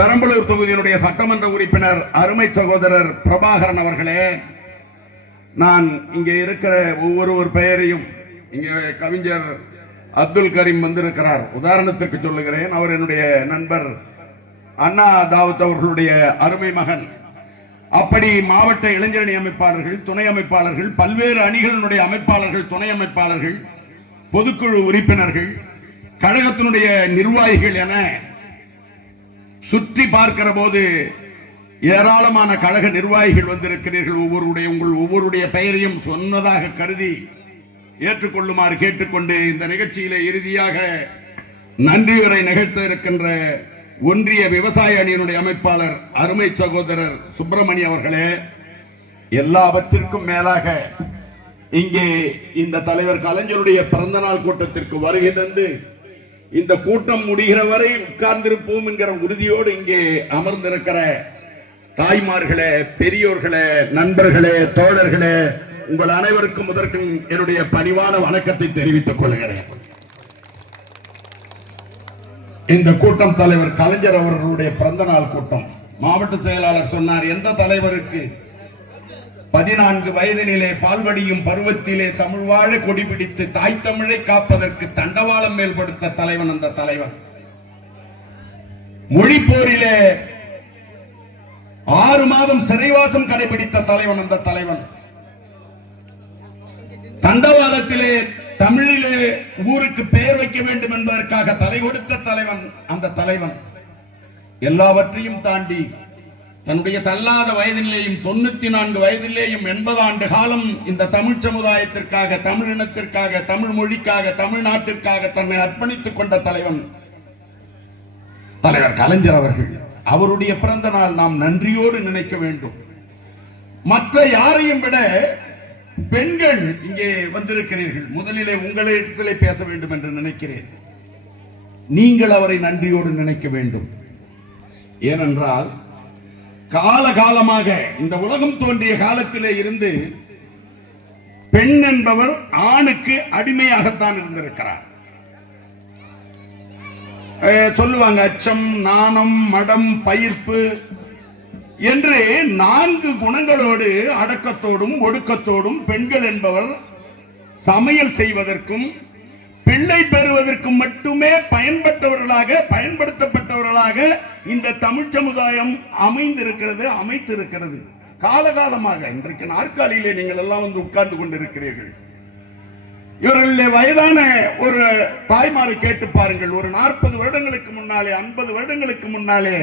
பெரம்பலூர் தொகுதியினுடைய சட்டமன்ற உறுப்பினர் அருமை சகோதரர் பிரபாகரன் அவர்களே, நான் இங்கே இருக்கிற ஒவ்வொரு பெயரையும், இங்கே கவிஞர் அப்துல் கரீம் வந்திருக்கிறார், உதாரணத்திற்கு சொல்லுகிறேன். அவர் என்னுடைய நண்பர் அண்ணா தாவூத் அவர்களுடைய அருமை மகன். அப்படி மாவட்ட இளைஞரணி அமைப்பாளர்கள், துணை அமைப்பாளர்கள், பல்வேறு அணிகளினுடைய அமைப்பாளர்கள், துணை அமைப்பாளர்கள், பொதுக்குழு உறுப்பினர்கள், கழகத்தினுடைய நிர்வாகிகள் என சுற்றி பார்க்கிற போது ஏராளமான கழக நிர்வாகிகள் வந்திருக்கிறீர்கள். உங்கள் ஒவ்வொருடைய பெயரையும் சொன்னதாக கருதி ஏற்றுக்கொள்ளுமாறு கேட்டுக்கொண்டு இந்த நிகழ்ச்சியிலே இறுதியாக நன்றியுரை நிகழ்த்த இருக்கின்ற ஒன்றிய விவசாய அணியினுடைய அமைப்பாளர் அருமை சகோதரர் சுப்பிரமணி அவர்களே, எல்லாவற்றிற்கும் மேலாக இங்கே இந்த தலைவர் கலைஞருடைய பிறந்தநாள் கூட்டத்திற்கு வருகை தந்து இந்த கூட்டம் முடிகிற வரை உட்கார்ந்திருப்போம் என்கிற உறுதியோடு இங்கே அமர்ந்திருக்கிற தாய்மார்களே, பெரியோர்களே, நண்பர்களே, தோழர்களே, உங்கள் அனைவருக்கும் முதற்கும் என்னுடைய பணிவான வணக்கத்தை தெரிவித்துக் கொள்கிறேன். இந்த கூட்டம் தலைவர் கலைஞர் அவர்களுடைய பிறந்த நாள் கூட்டம். மாவட்ட செயலாளர் சொன்னார், எந்த தலைவருக்கு 14 வயதினிலே பால்வடியும் பருவத்திலே தமிழ் வாழ கொடி பிடித்து தாய் தமிழை காப்பதற்கு தண்டவாளம் மேல்படுத்த தலைவன் அந்த தலைவன். மொழி போரிலே 6 மாதம் சிறைவாசம் கடைபிடித்த தலைவன் அந்த தலைவன். தண்டவாளத்திலே தமிழிலே ஊருக்கு பெயர் வைக்க வேண்டும் என்பதற்காக தலை கொடுத்த தலைவன் அந்த தலைவன். எல்லாவற்றையும் தாண்டி தன்னுடைய தள்ளாத வயதிலேயும் 94 வயதிலேயும் 80 ஆண்டு காலம் இந்த தமிழ் சமுதாயத்திற்காக, தமிழ் இனத்திற்காக, தமிழ் மொழிக்காக, தமிழ்நாட்டிற்காக தன்னை அர்ப்பணித்துக் கொண்ட தலைவன் தலைவர் கலைஞர் அவர்கள். அவருடைய பிறந்த நாள் நாம் நன்றியோடு நினைக்க வேண்டும். மற்ற யாரையும் விட பெண்கள் இங்கே வந்திருக்கிறீர்கள். முதலிலே உங்களிடத்திலே பேச வேண்டும் என்று நினைக்கிறேன். நீங்கள் அவரை நன்றியோடு நினைக்க வேண்டும். ஏனென்றால் காலகாலமாக இந்த உலகம் தோன்றிய காலத்திலே இருந்து பெண் என்பவர் ஆணுக்கு அடிமையாகத்தான் இருந்திருக்கிறார். சொல்லுவாங்க, அச்சம், நாணம், மடம், பயிர்ப்பு என்று 4 குணங்களோடு அடக்கத்தோடும் ஒடுக்கத்தோடும் பெண்கள் என்பவர் சமையல் செய்வதற்கும் பிள்ளை பெறுவதற்கும் மட்டுமே பயன்படுத்தப்பட்டவர்களாக இந்த தமிழ் சமுதாயம் அமைத்திருக்கிறது. காலகாலமாக இன்றைக்கு நாற்காலியிலே நீங்கள் எல்லாம் வந்து உட்கார்ந்து கொண்டிருக்கிறீர்கள். இவர்களுடைய வயதான ஒரு தாய்மாரை கேட்டு பாருங்கள். ஒரு 40 வருடங்களுக்கு முன்னாலே, 50 வருடங்களுக்கு முன்னாலே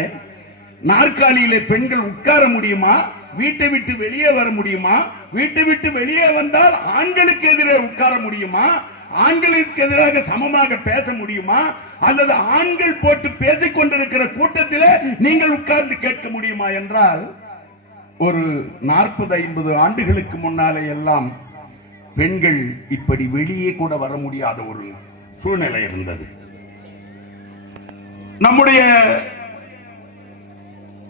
நாற்காலியிலே பெண்கள் உட்கார முடியுமா? வீட்டை விட்டு வெளியே வர முடியுமா? வீட்டை விட்டு வெளியே வந்தால் ஆண்களுக்கு எதிரே உட்கார முடியுமா? ஆண்களுக்கு எதிராக சமமாக பேச முடியுமா? அல்லது ஆண்கள் போட்டு பேசிக் கொண்டிருக்கிற கூட்டத்தில் நீங்கள் உட்கார்ந்து கேட்க முடியுமா என்றால், ஒரு 40-50 ஆண்டுகளுக்கு முன்னாலே எல்லாம் பெண்கள் இப்படி வெளியே கூட வர முடியாத ஒரு சூழ்நிலை இருந்தது. நம்முடைய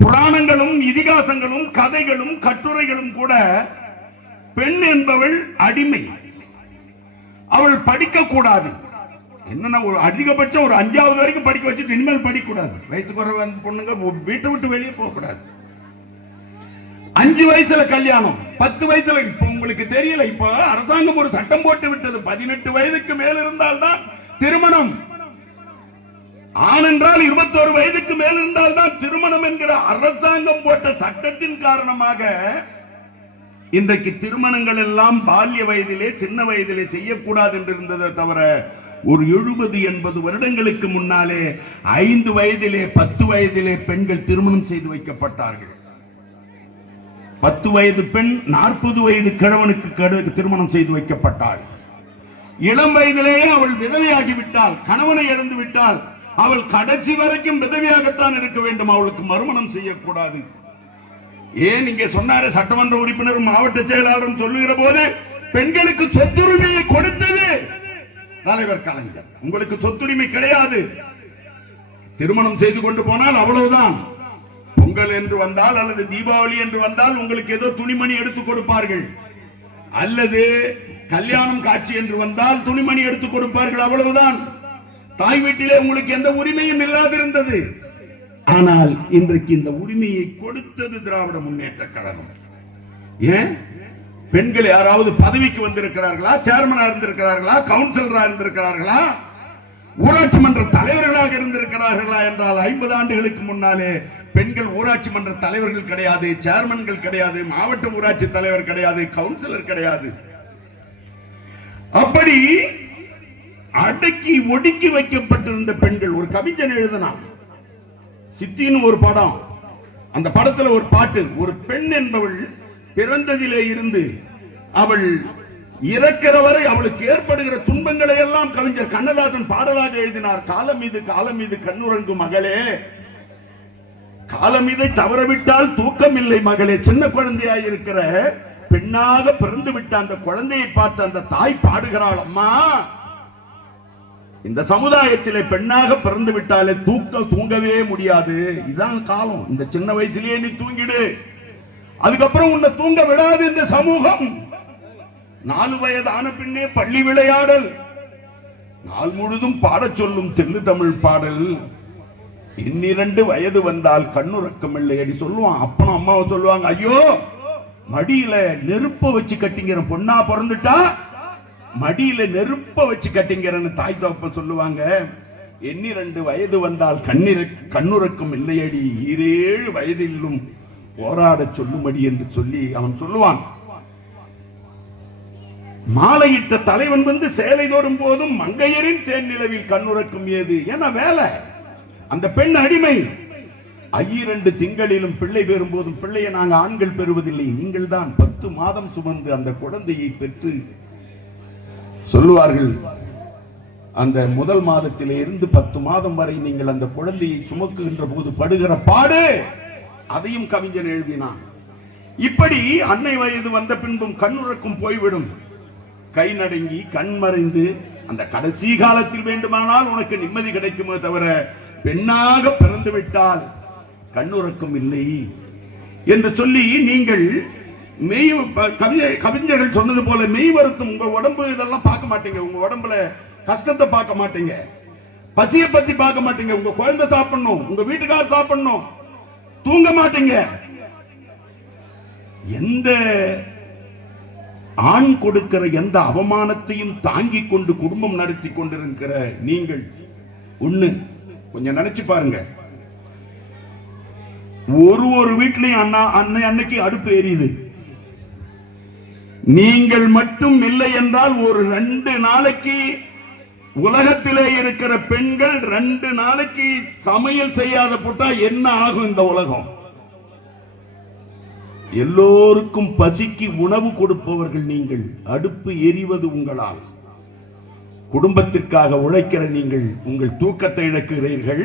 புராணங்களும் இதிகாசங்களும் கதைகளும் கட்டுரைகளும் கூட பெண் என்பவள் அடிமை, அவள் படிக்க கூடாது. என்னன்னா, ஒரு அதிகபட்சம் ஒரு 5வது வரைக்கும் படிக்க வச்சுட்டு இனிமேல் படிக்க கூடாது. வயசு குறைவ பொண்ணுங்க வீட்டை விட்டு வெளியே போக கூடாது. 5 வயசுல கல்யாணம், 10 வயசுல. இப்ப உங்களுக்கு தெரியல, இப்ப அரசாங்கம் ஒரு சட்டம் போட்டு விட்டது, 18 வயதுக்கு மேல் இருந்தால்தான் திருமணம். ஆண் என்றால் 21 வயதுக்கு மேல் இருந்தால்தான் திருமணம் என்கிற அரசாங்கம் போட்ட சட்டத்தின் காரணமாக இன்றைக்கு திருமணங்கள் எல்லாம் பால்ய வயதிலே, சின்ன வயதிலே செய்யக்கூடாது என்று இருந்ததை தவிர, ஒரு 70-80 வருடங்களுக்கு முன்னாலே 5 வயதிலே 10 வயதிலே பெண்கள் திருமணம் செய்து வைக்கப்பட்டார்கள். 10 வயது பெண் 40 வயது கிழவனுக்கு திருமணம் செய்து வைக்கப்பட்டாள். இளம் வயதிலேயே அவள் விதவையாகிவிட்டாள், கணவனை இழந்து விட்டாள். அவள் கடைசி வரைக்கும் விதவையாகத்தான் இருக்க வேண்டும், அவளுக்கு மறுமணம் செய்யக்கூடாது. ஏன் இங்கே சொன்னாரு சட்டமன்ற உறுப்பினரும் மாவட்ட செயலாளரும் சொல்லுகிற போது, பெண்களுக்கு சொத்துரிமையை கொடுத்தது தலைவர் கலைஞர். உங்களுக்கு சொத்துரிமை கிடையாது. திருமணம் செய்து கொண்டு போனால் அவ்வளவுதான். பொங்கல் என்று வந்தால் அல்லது தீபாவளி என்று வந்தால் உங்களுக்கு ஏதோ துணிமணி எடுத்து கொடுப்பார்கள், அல்லது கல்யாணம் காட்சி என்று வந்தால் துணிமணி எடுத்து கொடுப்பார்கள், அவ்வளவுதான். தாய் வீட்டிலே உங்களுக்கு எந்த உரிமையும் இல்லாதிருந்தது. ஆனால் இன்றைக்கு இந்த உரிமையை கொடுத்தது திராவிட முன்னேற்ற கழகம். ஏன் பெண்கள் யாராவது பதவிக்கு வந்திருக்கிறார்களா, சேர்மனா இருந்திருக்கிறார்களா, கவுன்சிலரா இருந்திருக்கிறார்களா, ஊராட்சி மன்ற தலைவர்களாக இருந்திருக்கிறார்களா என்றால் 50 ஆண்டுகளுக்கு முன்னாலே பெண்கள் ஊராட்சி மன்ற தலைவர்கள் கிடையாது, சேர்மன்கள் கிடையாது, மாவட்ட ஊராட்சி தலைவர் கிடையாது, கவுன்சிலர் கிடையாது. அப்படி அடக்கி ஒடுக்கி வைக்கப்பட்டிருந்த பெண்கள். ஒரு கவிஞன் எழுதினான், சித்தின்னு ஒரு படம், அந்த படத்துல ஒரு பாட்டு, ஒரு பெண் என்பவள் பிறந்ததிலே இருந்து அவள் இறக்கிற வரை அவளுக்கு ஏற்படுகிற துன்பங்களை எல்லாம் கவிஞர் கண்ணதாசன் பாடலாக எழுதினார். காலம் மீது கண்ணுறங்கும் மகளே, காலம் இதை தவறவிட்டால் தூக்கம் இல்லை மகளே. சின்ன குழந்தையாய் இருக்கிற பெண்ணாக பிறந்து விட்ட அந்த குழந்தையை பார்த்து அந்த தாய் பாடுகிறாள், அம்மா இந்த சமுதாயத்திலே பெண்ணாக பிறந்து விட்டாலே தூங்கவே முடியாது. இதுதான் காலம். இந்த சின்ன வயசுலயே நீ தூங்கிடு, அதுக்கப்புறம் உன்னை தூங்க விடாது இந்த சமூகம். 4 வயது ஆன பின்னே பள்ளி விளையாடல், நாள் முழுதும் பாடச் சொல்லும் தெல்லு தமிழ் பாடல். 2 வயது வந்தால் கண்ணுறக்கம் இல்லை அடி சொல்லுவான். அப்பனும் அம்மாவை சொல்லுவாங்க, ஐயோ மடியில நெருப்ப வச்சு கட்டிங்கிற பொண்ணா பிறந்துட்டா மடியில நெருப்ப வச்சு கட்டிங்கிறன்னு தாய் தகப்பன் சொல்லுவாங்க. 2 வயது வந்தால் கண்ணுறக்கம் இல்லையடி, 7 வயதிலும் போராட சொல்லுமடி என்று சொல்லி அவன் சொல்லுவான். மாலையிட்ட தலைவன் வந்து சேலை தோறும் போதும் மங்கையரின் தேன் நிலவில் கண்ணுறக்கம் ஏது என வேலை. அந்த பெண் அடிமை. 2 திங்களிலும் பிள்ளை பெறும் போதும் பிள்ளையை நாங்க ஆண்கள் பெறுவதில்லை, நீங்கள் தான் 10 மாதம் சுமந்து அந்த குழந்தையை பெற்று சொல்லுவார்கள். அந்த முதல் மாதத்திலே இருந்து 10 மாதம் வரை நீங்கள் அந்த குழந்தையை சுமக்குகின்ற போது படுகிற பாடு, அதையும் கவிஞன் எழுதினான். இப்படி அன்னை வயது வந்த பின்பும் கண்ணுறக்கம் போய்விடும். கை நடுங்கி கண் மறைந்து அந்த கடைசி காலத்தில் வேண்டுமானால் உனக்கு நிம்மதி கிடைக்குமே தவிர பெண்ணாக பிறந்து விட்டால் கண்ணுறக்கம் இல்லை என்று சொல்லி நீங்கள் கவிஞர்கள் சொன்னது போல மெய் வருத்தும். உங்க உடம்பு இதெல்லாம் பார்க்க மாட்டீங்க, உங்க உடம்புல கஷ்டத்தை பார்க்க மாட்டீங்க, பசியை பத்தி பார்க்க மாட்டீங்க. உங்க குழந்தை சாப்பிடணும், உங்க வீட்டுக்காரர் சாப்பிடணும், தூங்க மாட்டீங்க. எந்த ஆண் கொடுக்கிற எந்த அவமானத்தையும் தாங்கிக் கொண்டு குடும்பம் நடத்தி கொண்டிருக்கிற நீங்கள் ஒண்ணு கொஞ்சம் நினைச்சு பாருங்க. ஒரு வீட்டிலையும் அன்னைக்கு அடுப்பு எரியுது. நீங்கள் மட்டும் இல்லை என்றால் ஒரு 2 நாளைக்கு உலகத்திலே இருக்கிற பெண்கள் 2 நாளைக்கு சமையல் செய்யாத போட்டா என்ன ஆகும் இந்த உலகம்? எல்லோருக்கும் பசிக்கு உணவு கொடுப்பவர்கள் நீங்கள். அடுப்பு எரிவது உங்களால். குடும்பத்திற்காக உழைக்கிற நீங்கள் உங்கள் தூக்கத்தை இழக்கிறீர்கள்.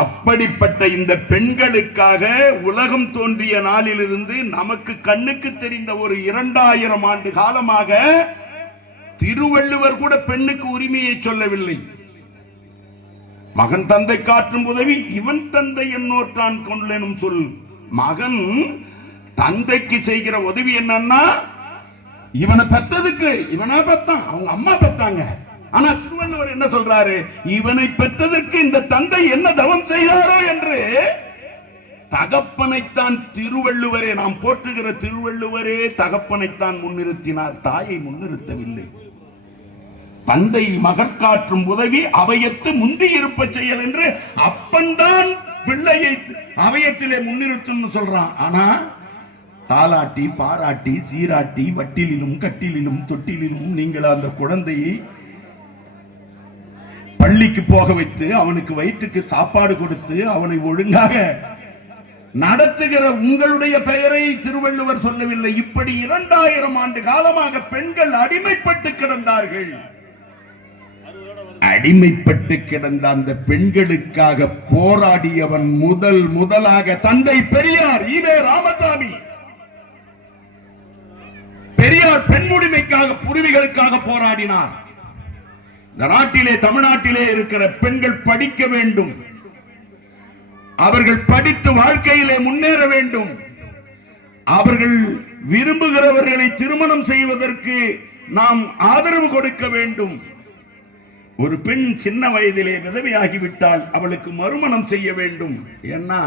அப்படிப்பட்ட இந்த பெண்களுக்காக உலகம் தோன்றிய நாளிலிருந்து நமக்கு கண்ணுக்கு தெரிந்த ஒரு 2000 ஆண்டு காலமாக திருவள்ளுவர் கூட பெண்ணுக்கு உரிமையை சொல்லவில்லை. மகன் தந்தை காற்றும் உதவி இவன் தந்தை என்னோற்றான் கொள்ளேனும் சொல். மகன் தந்தைக்கு செய்கிற உதவி என்னன்னா, இவனை பெற்றதுக்கு இவனா பெத்தான், அவங்க அம்மா பெத்தாங்க. ஆனா திருவள்ளுவர் என்ன சொல்றாரு? இவனை பெற்றதற்கு இந்த தந்தை என்ன தவம் செய்தாரோ என்று தகப்பனைத்தான் திருவள்ளுவரே, நாம் போற்றுகிற திருவள்ளுவரே தகப்பனைத்தான் முன்னிறுத்தினார், தாயை முன்னிறுத்தவில்லை. தந்தை மகற்காற்றும் உதவி அவையத்து முந்தி இருப்ப செயல் என்று அப்பன்தான் பிள்ளையை அவையத்திலே முன்னிறுத்தும் சொல்றான். ஆனா தாலாட்டி பாராட்டி சீராட்டி வட்டிலும் கட்டிலும் தொட்டிலும் நீங்கள் அந்த குழந்தையை பள்ளிக்கு போக வைத்து அவனுக்கு வயிற்றுக்கு சாப்பாடு கொடுத்து அவனை ஒழுங்காக நடத்துகிற உங்களுடைய பெயரை திருவள்ளுவர் சொல்லவில்லை. இப்படி 2000 ஆண்டு காலமாக பெண்கள் அடிமைப்பட்டு கிடந்தார்கள். அடிமைப்பட்டு கிடந்த அந்த பெண்களுக்காக போராடியவன் முதலாக தந்தை பெரியார் ஈவே ராமசாமி. பெரியார் பெண்ணுரிமைக்காக புரிவிகளுக்காக போராடினார். இந்த நாட்டிலே தமிழ்நாட்டிலே இருக்கிற பெண்கள் படிக்க வேண்டும், அவர்கள் படித்து வாழ்க்கையிலே முன்னேற வேண்டும், அவர்கள் விரும்புகிறவர்களை திருமணம் செய்வதற்கு நாம் ஆதரவு கொடுக்க வேண்டும். ஒரு பெண் சின்ன வயதிலே விதவையாகிவிட்டால் அவளுக்கு மறுமணம் செய்ய வேண்டும். ஏன்னா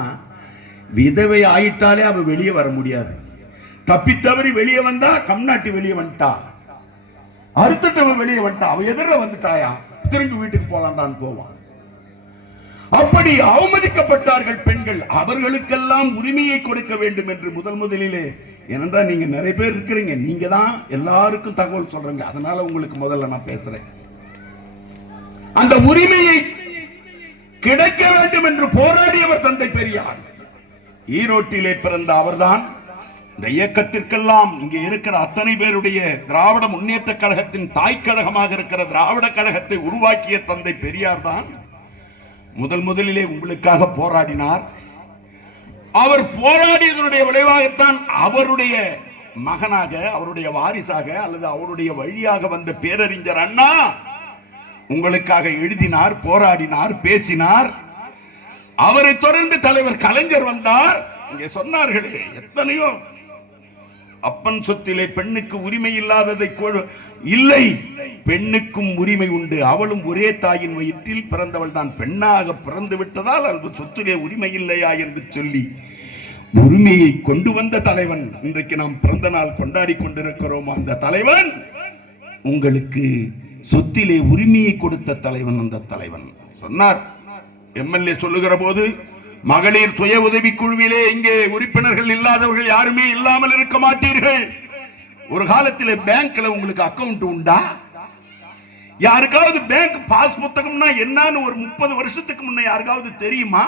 விதவை ஆயிட்டாலே அவ வெளியே வர முடியாது. தப்பித்தவறி வெளியே வந்தா கம்நாட்டி வெளியே வந்துட்டா, அறுத்துட்டவ வெளியே வந்துட்டா, அவ எதிர வந்துட்டாயா, திரும்பி வீட்டுக்கு போலான்டான்னு போவான். அப்படி அவமதிக்கப்பட்டார்கள் பெண்கள். அவர்களுக்கெல்லாம் உரிமையை கொடுக்க வேண்டும் என்று முதலிலே, ஏனென்றால் நீங்க நிறைய பேர் இருக்கிறீங்க, நீங்க தான் எல்லாருக்கும் தகவல் சொல்றீங்க, அதனால உங்களுக்கு முதல்ல நான் பேசுறேன். அந்த உரிமையை கிடைக்க வேண்டும் என்று போராடியவர் தந்தை பெரியார். ஈரோட்டிலே பிறந்த அவர்தான் இந்த இயக்கத்திற்கெல்லாம் இங்கே இருக்கிற அத்தனை பேருடைய திராவிட முன்னேற்ற கழகத்தின் தாய் கழகமாக இருக்கிற திராவிட கழகத்தை உருவாக்கிய தந்தை பெரியார் தான் முதலிலே உங்களுக்காக போராடினார். அவர் போராடியதனுடைய விளைவாகத்தான் அவருடைய மகனாக, அவருடைய வாரிசாக அல்லது அவருடைய வழியாக வந்த பேரறிஞர் அண்ணா உங்களுக்காக எழுதினார், போராடினார், பேசினார். அவரை தொடர்ந்து தலைவர் கலைஞர் வந்தார். இங்கே சொன்னார்களே எத்தனையோ, அப்பன் சொத்திலே பெண்ணுக்கு உரிமை இல்லாததை இல்லை, பெண்ணுக்கும் உரிமை உண்டு, அவளும் ஒரே தாயின் வயிற்றில் பிறந்தவள் தான், பெண்ணாக பிறந்து விட்டதால் அந்த சொத்திலே உரிமை இல்லையா என்று சொல்லி உரிமையை கொண்டு வந்த தலைவன் இன்றைக்கு நாம் பிறந்த நாள் கொண்டாடி கொண்டிருக்கிறோம். அந்த தலைவன் உங்களுக்கு சொத்திலே உரிமையை கொடுத்த தலைவன். அந்த தலைவன் சொன்னார், எம்எல்ஏ சொல்லுகிற போது, மகளிர் சுய உதவி குழுவிலே இங்கே உறுப்பினர்கள் இல்லாதவர்கள் யாருமே இல்லாமல் இருக்க மாட்டீர்கள். ஒரு காலத்தில் பேங்க்ல உங்களுக்கு அக்கவுண்ட் உண்டா? யாருக்காவது பேங்க் பாஸ் புத்தகம்னா என்னன்னு ஒரு 30 வருஷத்துக்கு முன்ன யாருக்காவது தெரியுமா?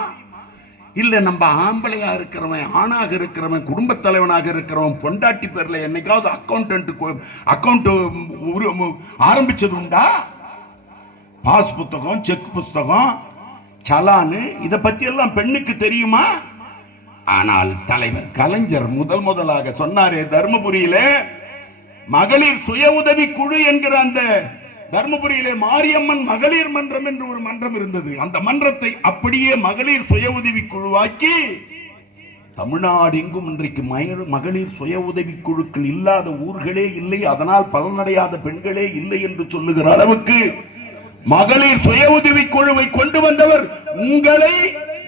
இல்ல, நம்ம ஆம்பளையா இருக்கிறவன், ஆணாக இருக்கிறவன், குடும்ப தலைவனாக இருக்கிறவன் பொண்டாட்டி பேர்ல என்னைக்காவது அக்கவுண்ட் ஆரம்பிச்சது உண்டா? பாஸ் புத்தகம், செக் புத்தகம், சலானு, இத பத்தி எல்லாம் பெண்ணுக்கு தெரியுமா? ஆனால் தலைவர் கலைஞர் முதலாக சொன்னாரே, தர்மபுரியில மகளிர் சுய உதவி குழு என்கிற அந்த தர்மபுரியிலே மாரியம்மன் மகளிர் மன்றம் என்று ஒரு மன்றம் இருந்தது. அந்த மன்றத்தை அப்படியே மகளிர் சுய உதவி குழுவாக்கி தமிழ்நாடு எங்கும் இன்றைக்கு மகளிர் சுய உதவி குழுக்கள் இல்லாத ஊர்களே இல்லை, அதனால் பலனடையாத பெண்களே இல்லை என்று சொல்லுகிற அளவுக்கு மகளிர் சுய உதவி குழுவை கொண்டு வந்தவர். உங்களை